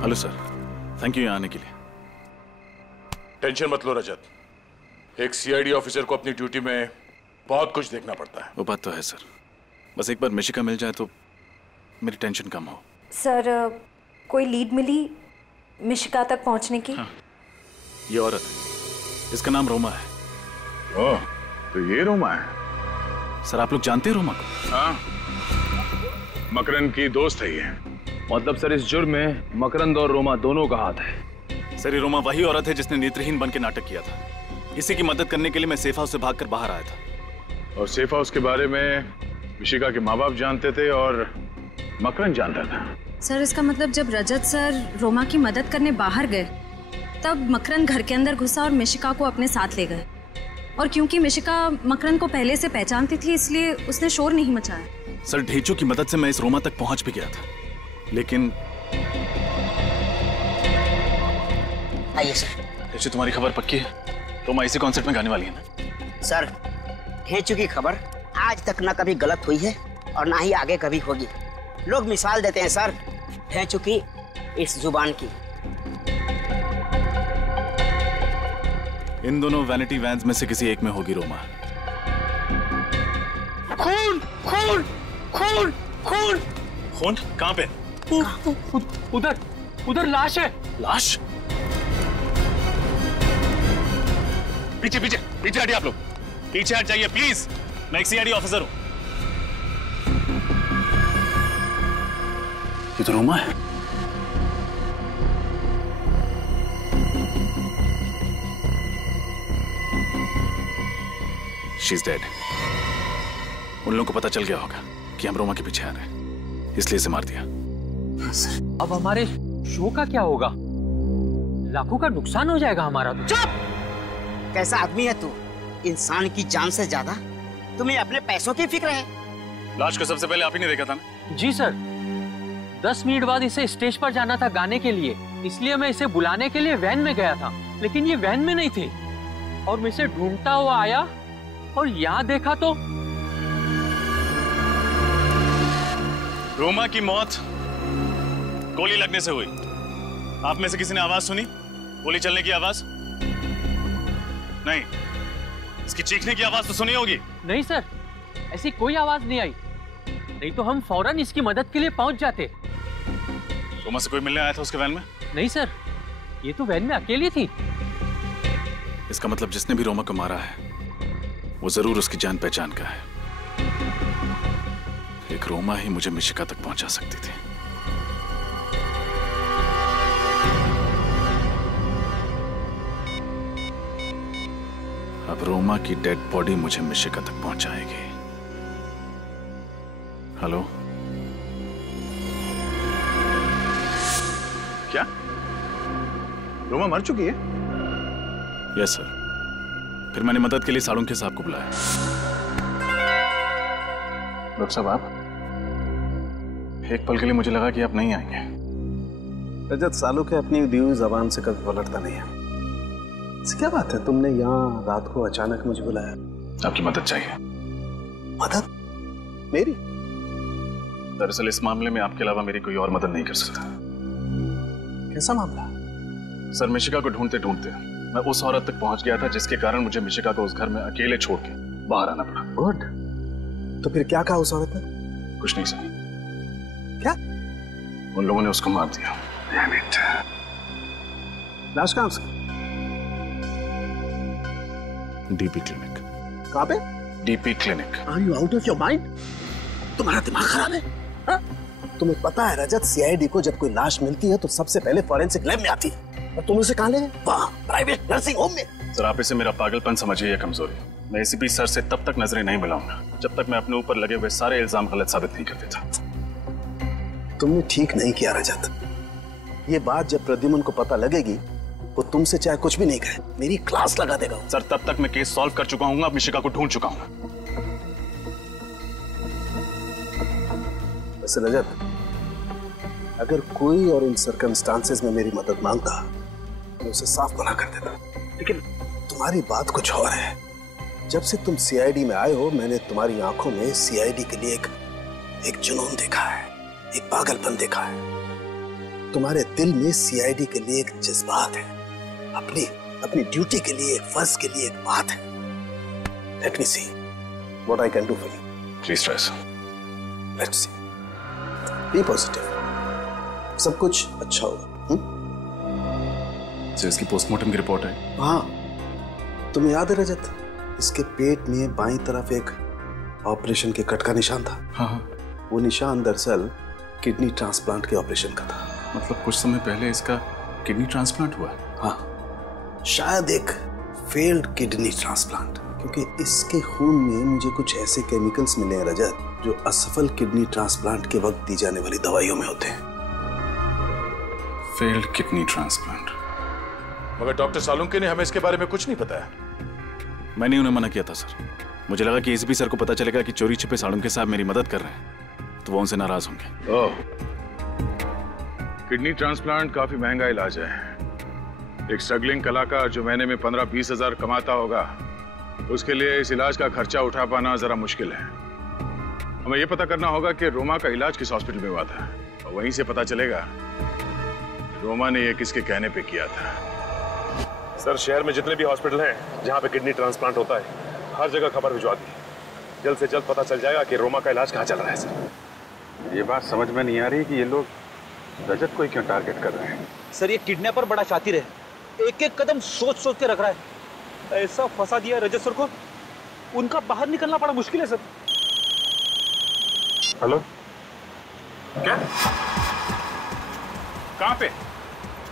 हेलो सर, थैंक यू यहाँ आने के लिए। टेंशन मत लो रजत, एक सीआईडी ऑफिसर को अपनी ड्यूटी में बहुत कुछ देखना पड़ता है। वो बात तो है सर, बस एक बार मिशिका मिल जाए तो मेरी टेंशन कम हो। सर कोई लीड मिली मिशिका तक पहुंचने की? हाँ, ये औरत है, इसका नाम रोमा है। ओह, तो ये रोमा है? सर आप लोग जानते हैं रोमा को? हाँ, मकरंद की दोस्त है ये। मतलब सर इस जुर्म में मकरंद और रोमा दोनों का हाथ है। सर ये रोमा वही औरत है जिसने नेत्रहीन बन के नाटक किया था। इसी की मदद करने के लिए मैं सेफ हाउस से भागकर बाहर आया था। और सेफ हाउस के बारे में मिशिका के माँ बाप जानते थे और मकरंद जानता था। सर इसका मतलब जब रजत सर रोमा की मदद करने बाहर गए तब मकरंद घर के अंदर घुसा और मिशिका को अपने साथ ले गए। और क्योंकि मिशिका मकरंद को पहले से पहचानती थी इसलिए उसने शोर नहीं मचाया। सर ढेंचू की मदद से मैं इस रोमा तक पहुंच भी गया था, लेकिन आइए सर। ढेंचू तुम्हारी खबर पक्की है? रोमा इसी कॉन्सर्ट में गाने वाली है ना? सर ढेंचू की खबर आज तक ना कभी गलत हुई है और ना ही आगे कभी होगी। लोग मिसाल देते हैं सर ढेंचू की इस जुबान की। इन दोनों वैनिटी वैन्स में से किसी एक में होगी रोमा। खून खून खून खून खून कहाँ पे? उधर उधर लाश है। लाश? पीछे पीछे पीछे हटिए आप लोग, पीछे हट जाइए प्लीज। मैं एक सीआईडी ऑफिसर हूं। ये तो रोमा है। She is dead. उन लोगों को पता चल गया होगा कि हम रोमा के पीछे आ रहे हैं, इसलिए इसे मार दिया। अब हमारे शो का क्या होगा? लाखों का नुकसान हो जाएगा हमारा। चुप! कैसा आदमी है तू? इंसान की जान से ज्यादा तुम्हें अपने पैसों की फिक्र है। लाश को सबसे पहले आप ही ने देखा था ना? जी सर, 10 मिनट बाद इसे स्टेज पर जाना था गाने के लिए, इसलिए मैं इसे बुलाने के लिए वैन में गया था, लेकिन ये वैन में नहीं थी और मैं इसे ढूंढता हुआ आया और यहाँ देखा तो रोमा की मौत गोली लगने से हुई। आप में से किसी ने आवाज सुनी? गोली चलने की आवाज? नहीं। इसकी चीखने की आवाज तो सुनी होगी? नहीं सर, ऐसी कोई आवाज नहीं आई, नहीं तो हम फौरन इसकी मदद के लिए पहुंच जाते। रोमा से कोई मिलने आया था उसके वैन में? नहीं सर, ये तो वैन में अकेली थी। इसका मतलब जिसने भी रोमा को मारा है वो जरूर उसकी जान पहचान का है। एक रोमा ही मुझे मिशिका तक पहुंचा सकती थी। अब रोमा की डेड बॉडी मुझे मिशिका तक पहुंचाएगी। हेलो? क्या रोमा मर चुकी है? Yes sir. फिर मैंने मदद के लिए सालुंखे साहब को बुलाया। डॉक्टर साहब आप? एक पल के लिए मुझे लगा कि आप नहीं आएंगे। रजत, सालुंखे अपनी दी हुई जबान से कभी पलटता नहीं है। क्या बात है, तुमने यहाँ रात को अचानक मुझे बुलाया? आपकी मदद चाहिए। मदद? मेरी? दरअसल इस मामले में आपके अलावा मेरी कोई और मदद नहीं कर सकता। कैसा मामला? सर, मिशिका को ढूंढते ढूंढते मैं उस औरत तक पहुंच गया था जिसके कारण मुझे मिशिका को उस घर में अकेले छोड़ के बाहर आना पड़ा। गुड। तो फिर क्या कहा उस औरत ने? कुछ नहीं सर। क्या? उन लोगों ने उसको मार दिया। लाश कहाँ उसकी? DP clinic. कहाँ पे? DP clinic. Are you out of your mind? तुम्हारा दिमाग खराब है? हाँ? तुम्हें पता है रजत, सीआईडी को जब कोई लाश मिलती है तो सबसे पहले फॉरेंसिक लैब में आती है, और तुम उसे कहाँ ले गए? वहाँ प्राइवेट नर्सिंग होम में। सर, आप इसे मेरा पागलपन समझिए या कमजोरी। मैं एसीपी सर से तब तक नजरें नहीं मिलाऊंगा जब तक मैं अपने ऊपर लगे हुए सारे इल्जाम गलत साबित नहीं कर देता। तुमने ठीक नहीं किया रजत। ये बात जब प्रद्युमन को पता लगेगी वो तुमसे चाहे कुछ भी नहीं कहे मेरी क्लास लगा देगा। सर, तब तक मैं केस सॉल्व कर चुका हूँ, अब मिशिका को ढूंढ चुका हूँ। वैसे रजत, अगर कोई और इन सर्कमस्टांसेस में मेरी मदद मांगता तो उसे साफ मना कर देता, लेकिन तुम्हारी बात कुछ और है। जब से तुम सीआईडी में आए हो मैंने तुम्हारी आंखों में सीआईडी के लिए एक जुनून देखा है, एक पागलपन देखा है। तुम्हारे दिल में सीआईडी के लिए एक जज्बात है, अपनी ड्यूटी के लिए, फर्ज के लिए एक बात है। Let me see what I can do for you. Please try sir. Let's see. Be positive, सब कुछ अच्छा होगा। सर, इसकी पोस्टमार्टम की रिपोर्ट है। हाँ, तुम्हें याद है रजत, इसके पेट में बाईं तरफ एक ऑपरेशन के कट का निशान था। हाँ। वो निशान दरअसल किडनी ट्रांसप्लांट के ऑपरेशन का था। मतलब कुछ समय पहले इसका किडनी ट्रांसप्लांट हुआ? हाँ, शायद एक फेल्ड किडनी ट्रांसप्लांट, क्योंकि इसके खून में मुझे कुछ ऐसे केमिकल्स मिले हैं रजत जो असफल किडनी ट्रांसप्लांट के वक्त दी जाने वाली दवाइयों में होते हैं। Failed kidney transplant. मगर डॉक्टर सालुंके ने हमें इसके बारे में कुछ नहीं बताया। मैंने उन्हें मना किया था सर। मुझे लगा कि एसीपी सर को पता चलेगा कि चोरी छिपे सालुंके साहब मेरी मदद कर रहे हैं तो वो उनसे नाराज होंगे। ओह, किडनी ट्रांसप्लांट काफी महंगा इलाज है। एक स्ट्रगलिंग कलाकार जो महीने में 15-20 हजार कमाता होगा, उसके लिए इस इलाज का खर्चा उठा पाना जरा मुश्किल है। हमें यह पता करना होगा कि रोमा का इलाज किस हॉस्पिटल में हुआ था, और वहीं से पता चलेगा रोमा ने यह किसके कहने पे किया था। सर, शहर में जितने भी हॉस्पिटल हैं जहां पे किडनी ट्रांसप्लांट होता है, हर जगह खबर भिजवा दी। जल्द से जल्द पता चल जाएगा कि रोमा का इलाज कहाँ चल रहा है। सर, ये बात समझ में नहीं आ रही कि ये लोग रजत को क्यों टारगेट कर रहे हैं। सर, ये किडनैपर बड़ा शातिर है, एक एक कदम सोच सोच के रख रहा है। ऐसा फंसा दिया रजत सर को, उनका बाहर निकलना बड़ा मुश्किल है सर। हेलो, क्या? कहाँ पे?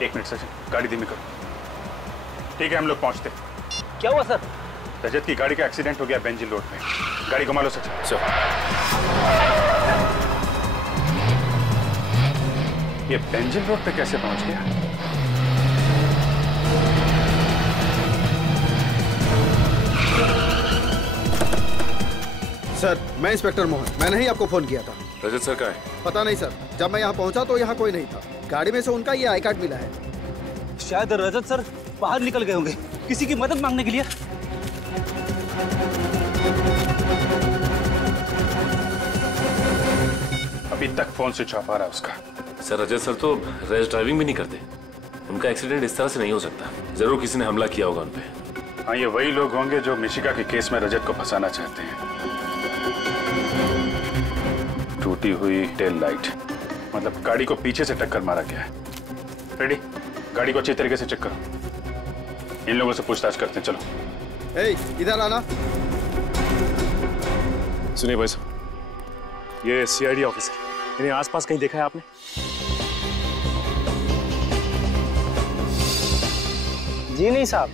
एक मिनट सर, गाड़ी धीमी करो। ठीक है, हम लोग पहुंचते। क्या हुआ सर? रजत की गाड़ी का एक्सीडेंट हो गया बेंजिल रोड पे। गाड़ी घुमा लो सचिन। ये बेंजिल रोड पे कैसे पहुंच गया? सर, मैं इंस्पेक्टर मोहन, मैंने ही आपको फोन किया था। रजत सर का है? पता नहीं सर, जब मैं यहाँ पहुँचा तो यहाँ कोई नहीं था। गाड़ी में से उनका ये आई कार्ड मिला है। शायद रजत सर बाहर निकल गए होंगे किसी की मदद मांगने के लिए। अभी तक फोन स्विच ऑफ आ रहा है उसका। सर, रजत सर तो रैश ड्राइविंग भी नहीं करते। उनका एक्सीडेंट इस तरह से नहीं हो सकता। जरूर किसी ने हमला किया होगा उनपे। हाँ, ये वही लोग होंगे जो मिशिका के केस में रजत को फंसाना चाहते हैं। टूटी हुई टेल लाइट, मतलब गाड़ी को पीछे से टक्कर मारा गया है। रेडी? गाड़ी को अच्छी तरीके से चेक करो। इन लोगों से पूछताछ करते हैं। चलो। इधर आना। सुनिए भाई साहब, ये सीआईडी ऑफिस है। इन्हें आसपास कहीं देखा है आपने? जी नहीं साहब।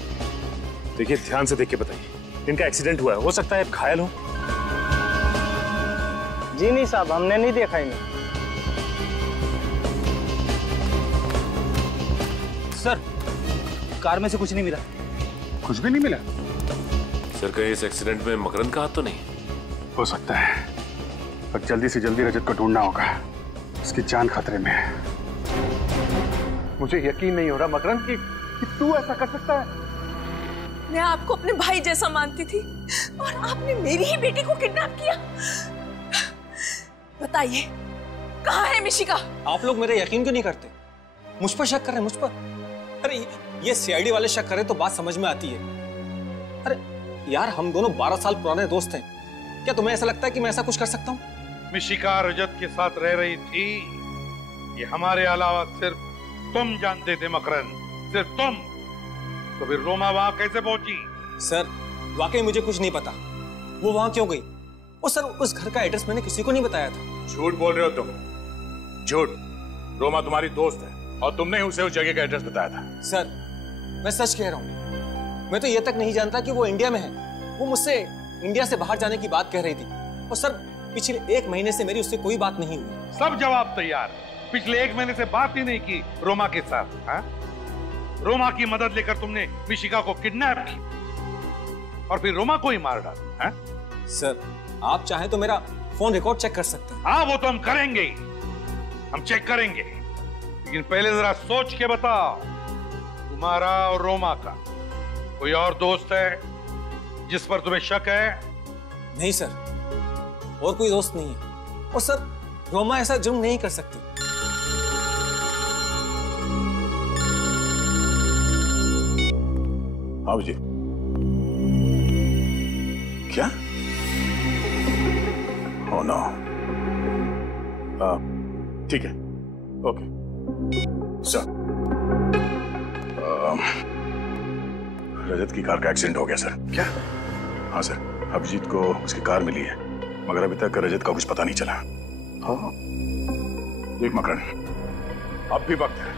देखिए, ध्यान से देख के बताइए। इनका एक्सीडेंट हुआ है, हो सकता है घायल हो। जी नहीं साहब, हमने नहीं देखा इन्हें। सर, कार में से कुछ नहीं मिला। कुछ भी नहीं मिला? सर, कहीं इस एक्सीडेंट में मकरंद का हाथ तो नहीं? हो सकता है, पर जल्दी से जल्दी रजत को ढूंढना होगा। उसकी जान खतरे में है। मुझे यकीन नहीं हो रहा मकरंद कि तू ऐसा कर सकता है। मैं आपको अपने भाई जैसा मानती थी और आपने मेरी ही बेटी को किडनैप किया। बताइए, कहाँ है मिशिका? आप लोग मेरे यकीन क्यों नहीं करते? मुझ पर शक कर रहे हैं, मुझ पर? अरे ये सीआईडी वाले शक करें तो बात समझ में आती है। अरे यार, हम दोनों 12 साल पुराने दोस्त हैं। क्या तुम्हें ऐसा लगता है कि मैं ऐसा कुछ कर सकता हूँ? मिशिका रजत के साथ रह रही थी, ये हमारे अलावा सिर्फ तुम जानते थे मकरन, सिर्फ तुम। तो फिर रोमा वहां कैसे पहुंची? सर वाकई मुझे कुछ नहीं पता, वो वहां क्यों गई? और सर उस घर का एड्रेस मैंने किसी को नहीं बताया था। झूठ बोल रहे हो तुम, झूठ। रोमा तुम्हारी दोस्त है और तुमने ही उसे उस जगह का एड्रेस बताया था। सर मैं सच कह रहा हूँ, मैं तो ये तक नहीं जानता कि वो इंडिया में है। वो मुझसे इंडिया से बाहर जाने की बात कह रही थी और सर पिछले 1 महीने से मेरी उससे कोई बात नहीं हुई। सब जवाब तैयार। पिछले 1 महीने से बात ही नहीं की रोमा के साथ। हा? रोमा की मदद लेकर तुमने मिशिका को किडनैप की और फिर रोमा को ही मार डाला। सर आप चाहें तो मेरा फोन रिकॉर्ड चेक कर सकते हैं। हाँ वो तो हम करेंगे ही, हम चेक करेंगे, लेकिन पहले जरा सोच के बताओ, तुम्हारा और रोमा का कोई और दोस्त है जिस पर तुम्हें शक है? नहीं सर, और कोई दोस्त नहीं है। और सर रोमा ऐसा जुर्म नहीं कर सकती। हाँ जी। क्या? Oh no. ठीक है, ओके सर। रजत की कार का एक्सीडेंट हो गया सर। क्या? हाँ सर, अभिजीत को उसकी कार मिली है, मगर अभी तक रजत का कुछ पता नहीं चला। हाँ देख मकरन, अब भी वक्त है,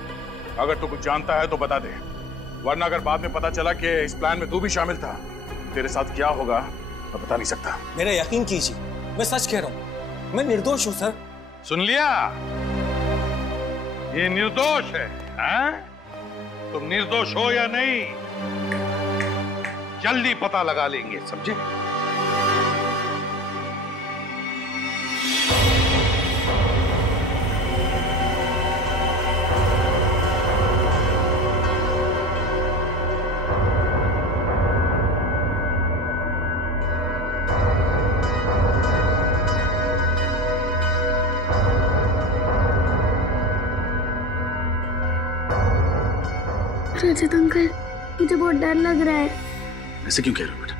अगर तू कुछ जानता है तो बता दे, वरना अगर बाद में पता चला कि इस प्लान में तू भी शामिल था, तेरे साथ क्या होगा मैं बता नहीं सकता। मेरा यकीन कीजिए, मैं सच कह रहा हूँ, मैं निर्दोष हूँ सर। सुन लिया? ये निर्दोष है, हाँ? तुम निर्दोष हो या नहीं जल्दी पता लगा लेंगे, समझे? रजत अंकल, मुझे बहुत डर लग रहा है। ऐसे क्यों कह रहे हो बेटा?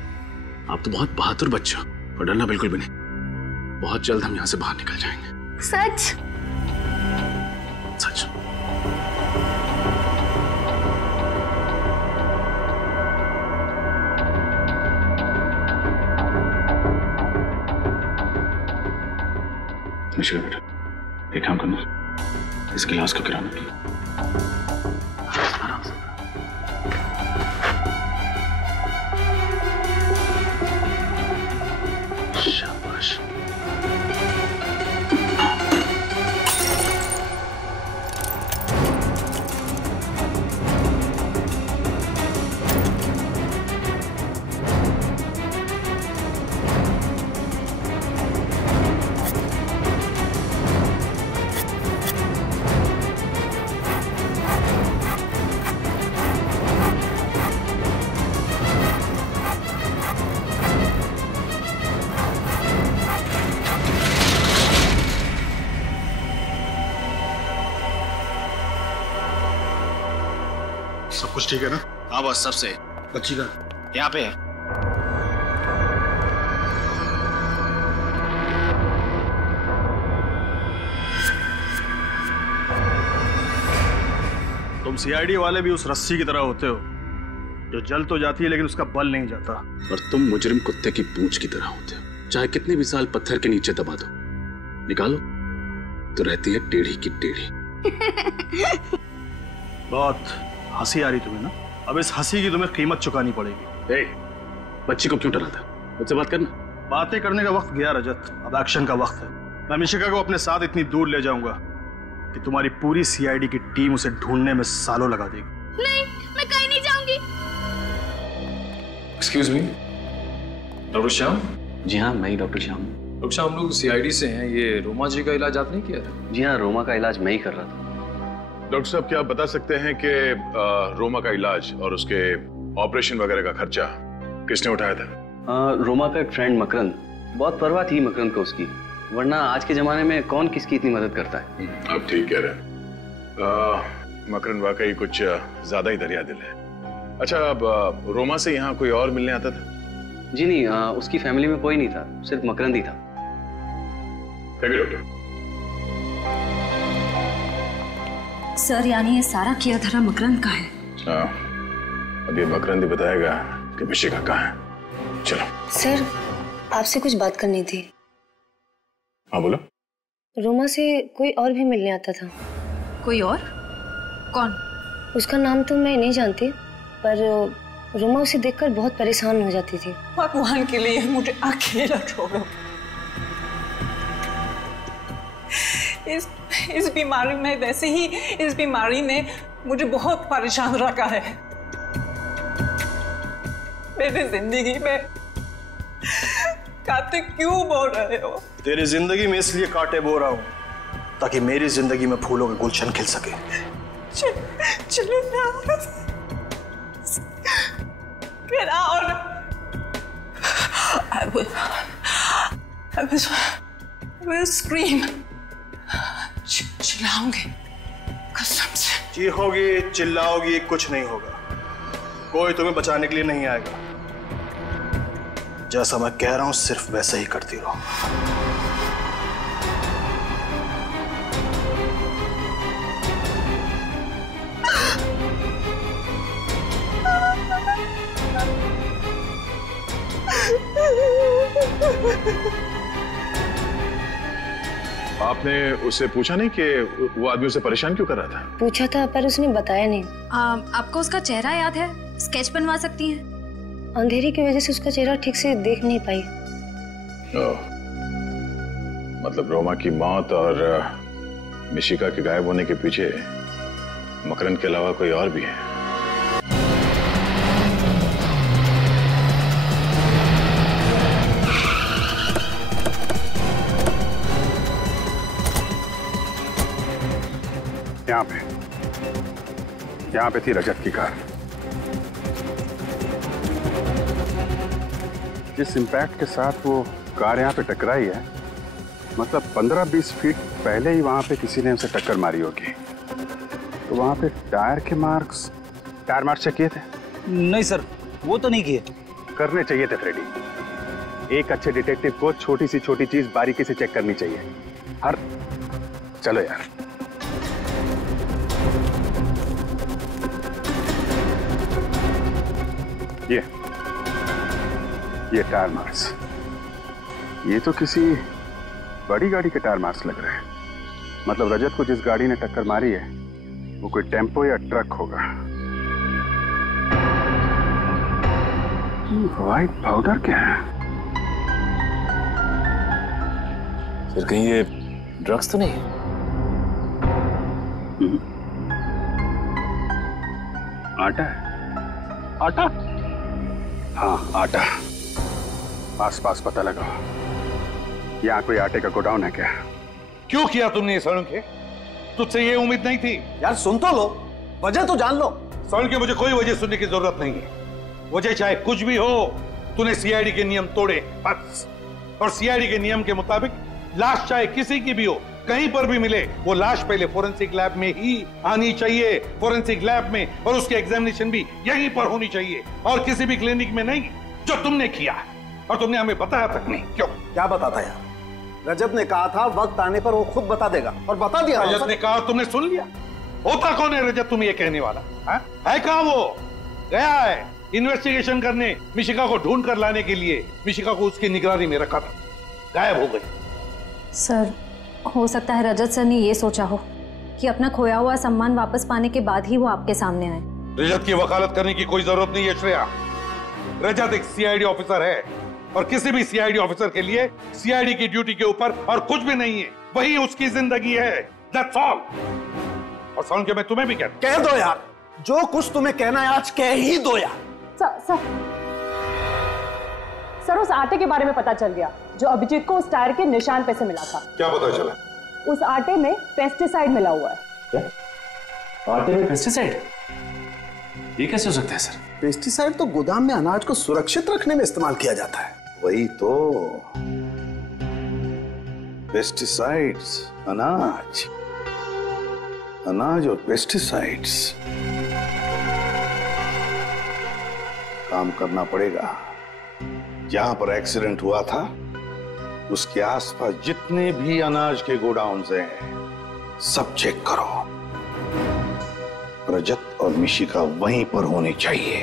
आप तो बहुत बहादुर बच्चे हो और डरना बिल्कुल भी नहीं। बहुत जल्द हम यहाँ से बाहर निकल जाएंगे। सच? सच। मिशिका बेटा, एक काम करना, इस गिलास को गिराना। शाबाश। सब कुछ ठीक है ना? हाँ बस सबसे। बच्ची का यहाँ पे है। तुम सीआईडी वाले भी उस रस्सी की तरह होते हो जो जल तो जाती है लेकिन उसका बल नहीं जाता। और तुम मुजरिम कुत्ते की पूंछ की तरह होते हो, चाहे कितने भी साल पत्थर के नीचे दबा दो, निकालो तो रहती है टेढ़ी की टेढ़ी। बहुत हंसी आ रही तुम्हें ना? अब इस हंसी की तुम्हें कीमत चुकानी पड़ेगी। बच्ची को क्यों डराता? मुझसे बात करना। बातें करने का वक्त गया रजत, अब एक्शन का वक्त है। मैं मिशिका को अपने साथ इतनी दूर ले जाऊंगा कि तुम्हारी पूरी सीआईडी की टीम उसे ढूंढने में सालों लगा देगी। नहीं, मैं कहीं नहीं जाऊंगी। Excuse me, doctor Shyam? जी हाँ, मैं ही डॉक्टर श्याम। डॉक्टर श्याम, हम लोग सीआईडी से हैं। ये रोमा जी का इलाज आपने किया था? जी हाँ, रोमा का इलाज मैं ही कर रहा था। डॉक्टर साहब, क्या आप बता सकते हैं कि रोमा का इलाज और उसके ऑपरेशन वगैरह का खर्चा किसने उठाया था? रोमा का एक फ्रेंड मकरन, बहुत परवाह थी मकरन को उसकी, वरना आज के जमाने में कौन किसकी इतनी मदद करता है। अब ठीक कह रहे हैं। मकरन वाकई कुछ ज्यादा ही दरिया दिल है। अच्छा, अब रोमा से यहाँ कोई और मिलने आता था? जी नहीं, उसकी फैमिली में कोई नहीं था, सिर्फ मकरंद ही था। Thank you doctor. सर, यानी ये सारा किया धरा मकरंद का है? हाँ, अब ये मकरंद ही बताएगा कि मिशिका कहाँ है। चलो। सर, आपसे कुछ बात करनी थी। हाँ बोलो। रोमा से कोई और भी मिलने आता था। कोई और? कौन? उसका नाम तो मैं नहीं जानती, पर रोमा उसे देखकर बहुत परेशान हो जाती थी। भगवान के लिए मुझे अकेला छोड़ो। इस बीमारी में, वैसे ही इस बीमारी ने मुझे बहुत परेशान रखा है। मेरी जिंदगी में कांटे क्यों बो रहे हो? तेरी जिंदगी में इसलिए कांटे बो रहा हूँ ताकि मेरी जिंदगी में फूलों के गुलशन खिल सके। चलो ना। Get out! I will scream. चिल्लाऊंगी कसम से। चीखोगी, चिल्लाओगी, कुछ नहीं होगा। कोई तुम्हें बचाने के लिए नहीं आएगा। जैसा मैं कह रहा हूं सिर्फ वैसे ही करती रहो। आपने उससे पूछा नहीं कि वो आदमी उसे परेशान क्यों कर रहा था? पूछा था पर उसने बताया नहीं। आपको उसका चेहरा याद है? स्केच बनवा सकती हैं? अंधेरे की वजह से उसका चेहरा ठीक से देख नहीं पाई। मतलब रोमा की मौत और मिशिका के गायब होने के पीछे मकरंद के अलावा कोई और भी है। यहाँ पे थी रजत की कार। जिस इम्पैक्ट के साथ वो कार यहाँ पे टकराई है, मतलब 15-20 फीट पहले ही वहाँ पे किसी ने उसे टक्कर मारी होगी। तो वहाँ पे टायर मार्क्स चेक किए थे? नहीं सर, वो तो नहीं किए। करने चाहिए थे फ्रेडी। एक अच्छे डिटेक्टिव को छोटी सी छोटी चीज बारीकी से चेक करनी चाहिए। चलो यार। ये टायर मार्क्स, ये तो किसी बड़ी गाड़ी के टायर मार्क्स लग रहे हैं। मतलब रजत को जिस गाड़ी ने टक्कर मारी है वो कोई टेम्पो या ट्रक होगा। व्हाइट पाउडर क्या है? फिर कहीं ये ड्रग्स तो नहीं? आटा है? आटा? हाँ, आटा। आसपास पता लगाओ। यहाँ कोई आटे का गोडाउन है क्या? क्यों किया तुमने ये सड़क? तुझसे ये उम्मीद नहीं थी। यार सुन तो लो, वजह तो जान लो। सड़क के मुझे कोई वजह सुनने की जरूरत नहीं है। वजह चाहे कुछ भी हो, तूने सीआईडी के नियम तोड़े बस। और सीआईडी के नियम के मुताबिक लाश चाहे किसी की भी हो, कहीं पर भी मिले, वो लाश पहले फोरेंसिक लैब में ही आनी चाहिए। फोरेंसिक लैब में, और उसकी एग्जामिनेशन भी यहीं पर होनी चाहिए और किसी भी क्लिनिक में नहीं, जो तुमने किया है। और तुमने हमें बताया तक नहीं। क्यों? क्या बताता यार? रजत ने कहा था वक्त आने पर वो खुद बता देगा, और बता दिया। रजत ने कहा, तुमने सुन लिया? होता कौन है रजत तुम्हें ये कहने वाला? है कहाँ वो? गया है इन्वेस्टिगेशन करने, मिशिका को ढूंढ कर लाने के लिए। मिशिका को उसकी निगरानी में रखा था, गायब हो गई। सर, हो सकता है रजत सर ने ये सोचा हो कि अपना खोया हुआ सम्मान वापस पाने के बाद ही वो आपके सामने आए। रजत की वकालत करने की कोई जरूरत नहीं है श्रेया। रजत एक सीआईडी ऑफिसर है, और किसी भी सीआईडी ऑफिसर के लिए सीआईडी की ड्यूटी के ऊपर और कुछ भी नहीं है। वही उसकी जिंदगी है। That's all। और सुन के मैं तुम्हें भी कह दो यार, जो कुछ तुम्हें कहना है आज कह ही दो यार। सर, उस आटे के बारे में पता चल गया जो अभिजीत को उस टायर के निशान पे से मिला था। क्या पता चला? उस आटे में पेस्टिसाइड मिला हुआ है। क्या? आटे में पेस्टिसाइड? ये कैसे हो सकता है सर? पेस्टिसाइड तो गोदाम में अनाज को सुरक्षित रखने में इस्तेमाल किया जाता है। वही तो। पेस्टिसाइड्स, अनाज, अनाज और पेस्टिसाइड्स। काम करना पड़ेगा। जहां पर एक्सीडेंट हुआ था उसके आसपास जितने भी अनाज के गोडाउन्स हैं सब चेक करो। रजत और मिशिका वहीं पर होने चाहिए,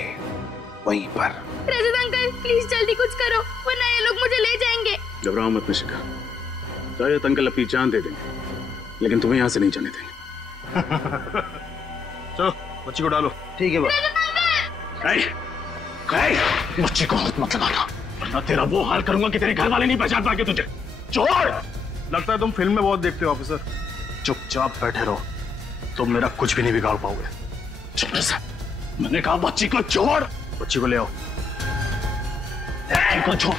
वहीं पर। रजत अंकल प्लीज जल्दी कुछ करो वरना ये लोग मुझे ले जाएंगे। घबराओ मत मिशिका, रजत अंकल अपनी जान दे देंगे लेकिन तुम्हें यहाँ से नहीं जाने देंगे। चलो बच्ची को डालो। ठीक है बच्चे को हाथ मत लगाना वरना तेरा वो हाल करूंगा कि तेरे घर वाले नहीं पहचान पाएंगे तुझे। छोड़। लगता है तुम फिल्म में बहुत देखते हो ऑफिसर। चुपचाप बैठे रहो, तुम मेरा कुछ भी नहीं बिगाड़ पाओगे। मैंने कहा बच्ची को छोड़। बच्ची को ले आओ। को छोड़।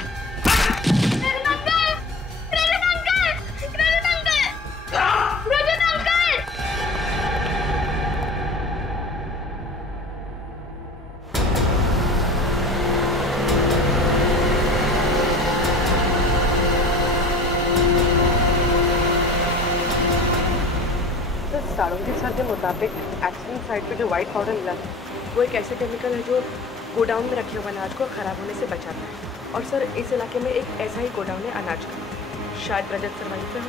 सारंगी सर के मुताबिक एक्सीडेंट साइट पे जो व्हाइट पाउडर मिला वो एक ऐसे केमिकल है जो गोडाउन में रखे हुए अनाज को खराब होने से बचाता है। और सर इस इलाके में एक ऐसा ही गोडाउन है अनाज का। शायद रजत सर वहीं पे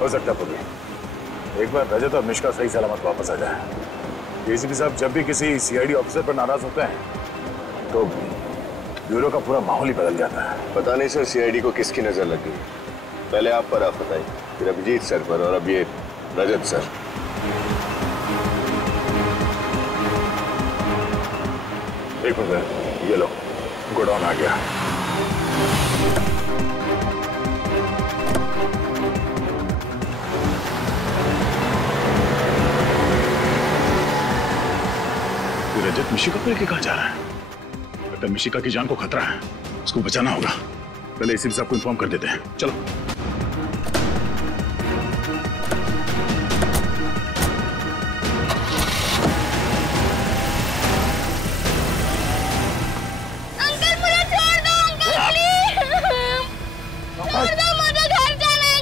हो सकता है। एक बार रजत और मिशिका सही सलामत वापस आ जाए। डीसीपी साहब जब भी किसी सीआईडी ऑफिसर पर नाराज होते हैं तो ब्यूरो का पूरा माहौल ही बदल जाता है। पता नहीं सर सीआईडी को किसकी नजर लगी। पहले आप पर आफत आई, फिर अभिजीत सर पर और अब ये रजत सर। एक मिनट, ये लो गोडाउन आ गया। रजत मिशिका को लेके कहाँ जा रहा है? अगर मिशिका की जान को खतरा है, उसको बचाना होगा। पहले एसीपी साहब को इन्फॉर्म कर देते हैं। चलो। अंकल मुझे छोड़ दो, अंकल प्लीज छोड़ दो मुझे घर जाने।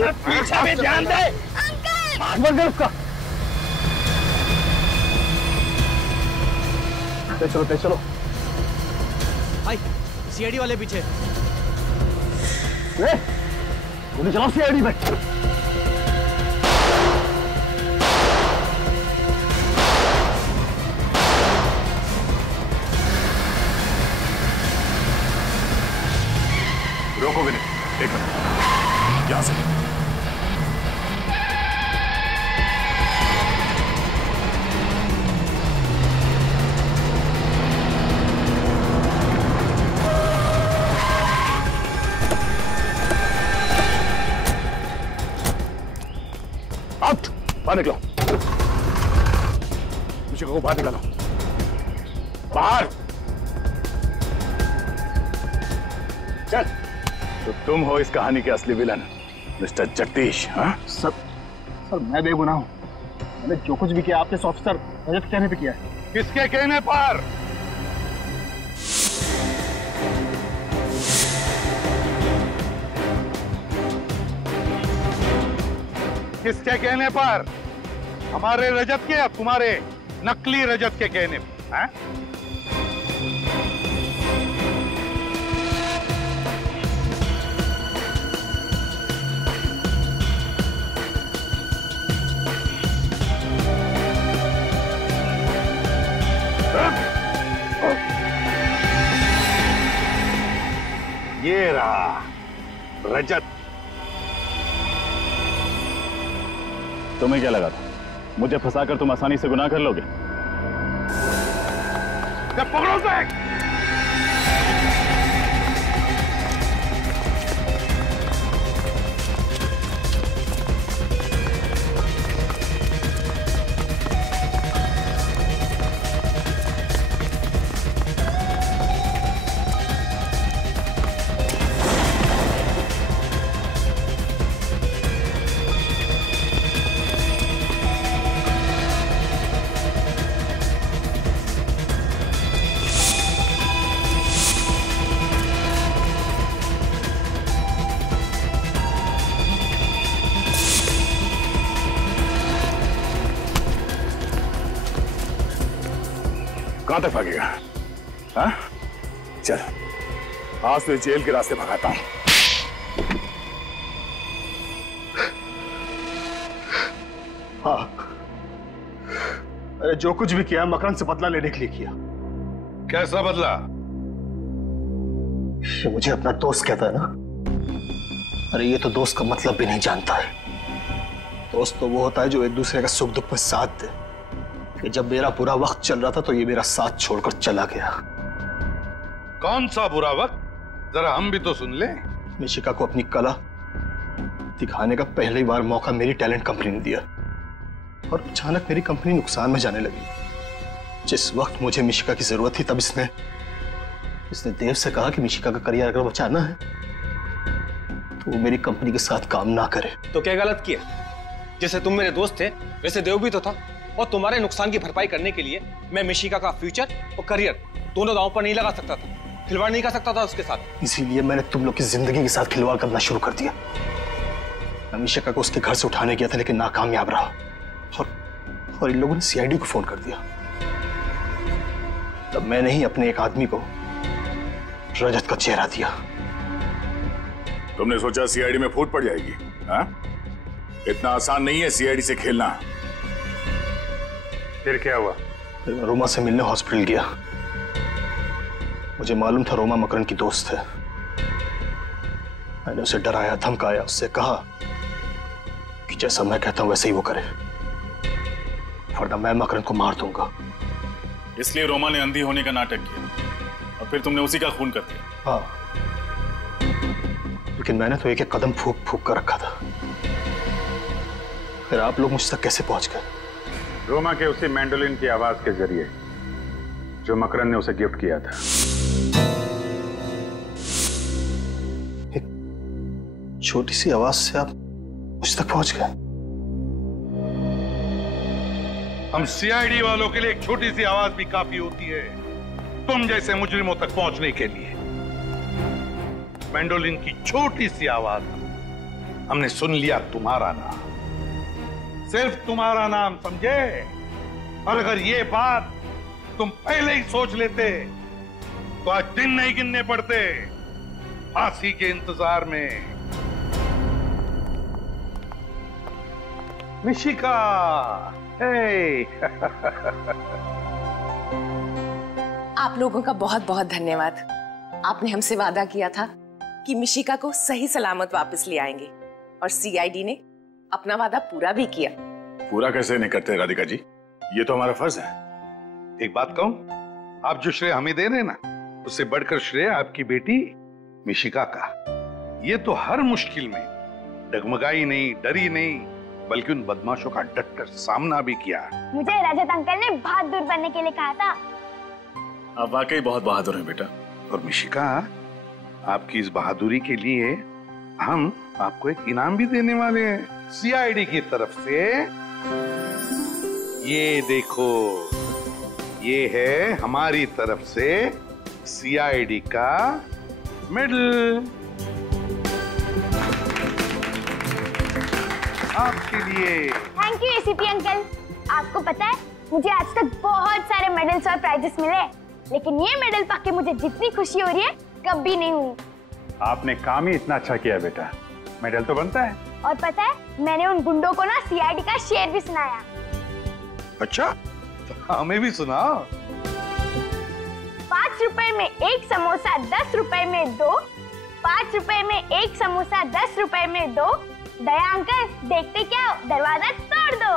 ये पीछे भी ध्यान दे। अंकल बंद कर उसका। चलो चलो। भाई सीआईडी वाले पीछे। गोली चलाओ सीआईडी में। रोको भी नहीं, एक मिनट यहां से। बाहर निकलो। मिशिका को बाहर निकालो। बाहर चल। तो तुम हो इस कहानी के असली विलन मिस्टर जगदीश। हाँ सर मैं बेगुनाह हूं। मैंने जो कुछ भी किया आपके ऑफिसर रजत के कहने पे किया है। किसके कहने पर? किसके कहने पर? हमारे रजत के या तुम्हारे नकली रजत के कहने पर? हैं? ये रहा रजत। तुम्हें क्या लगा था मुझे फंसाकर तुम आसानी से गुनाह कर लोगे? पकड़ो उसे। कहां तक भागेगा? हाँ? चल, आज तो जेल के रास्ते भगाता हूं। हाँ, अरे जो कुछ भी किया मकरंद से बदला लेने के लिए किया। कैसा बदला? ये मुझे अपना दोस्त कहता है ना। अरे ये तो दोस्त का मतलब भी नहीं जानता है। दोस्त तो वो होता है जो एक दूसरे का सुख दुख में साथ दे। कि जब मेरा बुरा वक्त चल रहा था तो ये मेरा साथ छोड़कर चला गया। कौन सा बुरा वक्त? जरा हम भी तो सुन ले। निशिका को अपनी कला दिखाने का पहली बार मौका मेरी टैलेंट कंपनी ने दिया और अचानक मेरी कंपनी नुकसान में जाने लगी। जिस वक्त मुझे मिशिका की जरूरत थी तब इसने देव से कहा कि मिशिका का करियर अगर बचाना है तो वो मेरी कंपनी के साथ काम ना करे। तो क्या गलत किया? जैसे तुम मेरे दोस्त थे वैसे देव भी तो था, और तुम्हारे नुकसान की भरपाई करने के लिए मैं मिशिका का फ्यूचर और करियर दोनों दांव पर नहीं लगा सकता था, खिलवाड़ नहीं कर सकता था उसके साथ। इसीलिए मैंने तुम लोग की जिंदगी के साथ खिलवाड़ करना शुरू कर दिया। मैं मिशिका को उसके घर से उठाने गया था लेकिन नाकामयाब रहा और इन लोगों ने सीआईडी को फोन कर दिया। तब मैंने ही अपने एक आदमी को रजत का चेहरा दिया। तुमने सोचा सीआईडी में फूट पड़ जाएगी? हाँ? इतना आसान नहीं है सीआईडी से खेलना। फिर क्या हुआ? फिर मैं रोमा से मिलने हॉस्पिटल गया। मुझे मालूम था रोमा मकरंद की दोस्त है। मैंने उसे डराया, धमकाया, उससे कहा कि जैसा मैं कहता हूं वैसे ही वो करे, वरना मैं मकरंद को मार दूंगा। इसलिए रोमा ने अंधी होने का नाटक किया और फिर तुमने उसी का खून कर दिया। हाँ, लेकिन मैंने तो एक एक कदम फूक फूक कर रखा था। फिर आप लोग मुझ तक कैसे पहुंच गए? रोमा के उसी मैंडोलिन की आवाज के जरिए जो मकरंद ने उसे गिफ्ट किया था। एक छोटी सी आवाज से आप मुझ तक पहुंच गए? हम सीआईडी वालों के लिए एक छोटी सी आवाज भी काफी होती है तुम जैसे मुजरिमों तक पहुंचने के लिए। मैंडोलिन की छोटी सी आवाज हमने सुन लिया तुम्हारा नाम, सिर्फ तुम्हारा नाम, समझे? और अगर ये बात तुम पहले ही सोच लेते तो आज दिन नहीं गिनने पड़ते फांसी के इंतजार में। मिशिका, आप लोगों का बहुत बहुत धन्यवाद। आपने हमसे वादा किया था कि मिशिका को सही सलामत वापस ले आएंगे और सीआईडी ने अपना वादा पूरा भी किया। पूरा कैसे नहीं करते राधिका जी? ये तो हमारा फर्ज है। एक बात कहूं, आप जो श्रेय हमें दे रहे हैं ना, उससे बढ़कर श्रेय आपकी बेटी मिशिका का। ये तो हर मुश्किल में डगमगाई नहीं, डरी नहीं, बल्कि उन बदमाशों का डटकर सामना भी किया। मुझे रजत अंकल ने बहादुर बनने के लिए कहा था। आप वाकई बहुत बहादुर हैं बेटा। और मिशिका, आपकी इस बहादुरी के लिए हम आपको एक इनाम भी देने वाले हैं सीआईडी की तरफ से। ये देखो, ये है हमारी तरफ से सीआईडी का मेडल आपके लिए। Thank you ACP uncle. आपको पता है मुझे आज तक बहुत सारे मेडल्स और प्राइजेस मिले, लेकिन ये मेडल पाके मुझे जितनी खुशी हो रही है कभी नहीं हुई। आपने काम ही इतना अच्छा किया बेटा, मेडल तो बनता है। और पता है मैंने उन गुंडों को ना सीआईडी का शेर भी सुनाया। अच्छा, तो हमें भी सुनाओ। 5 रुपए में एक समोसा 10 रुपए में 2, 5 रुपए में एक समोसा 10 रुपए में 2। दया अंकल, देखते क्या हो, दरवाजा तोड़ दो।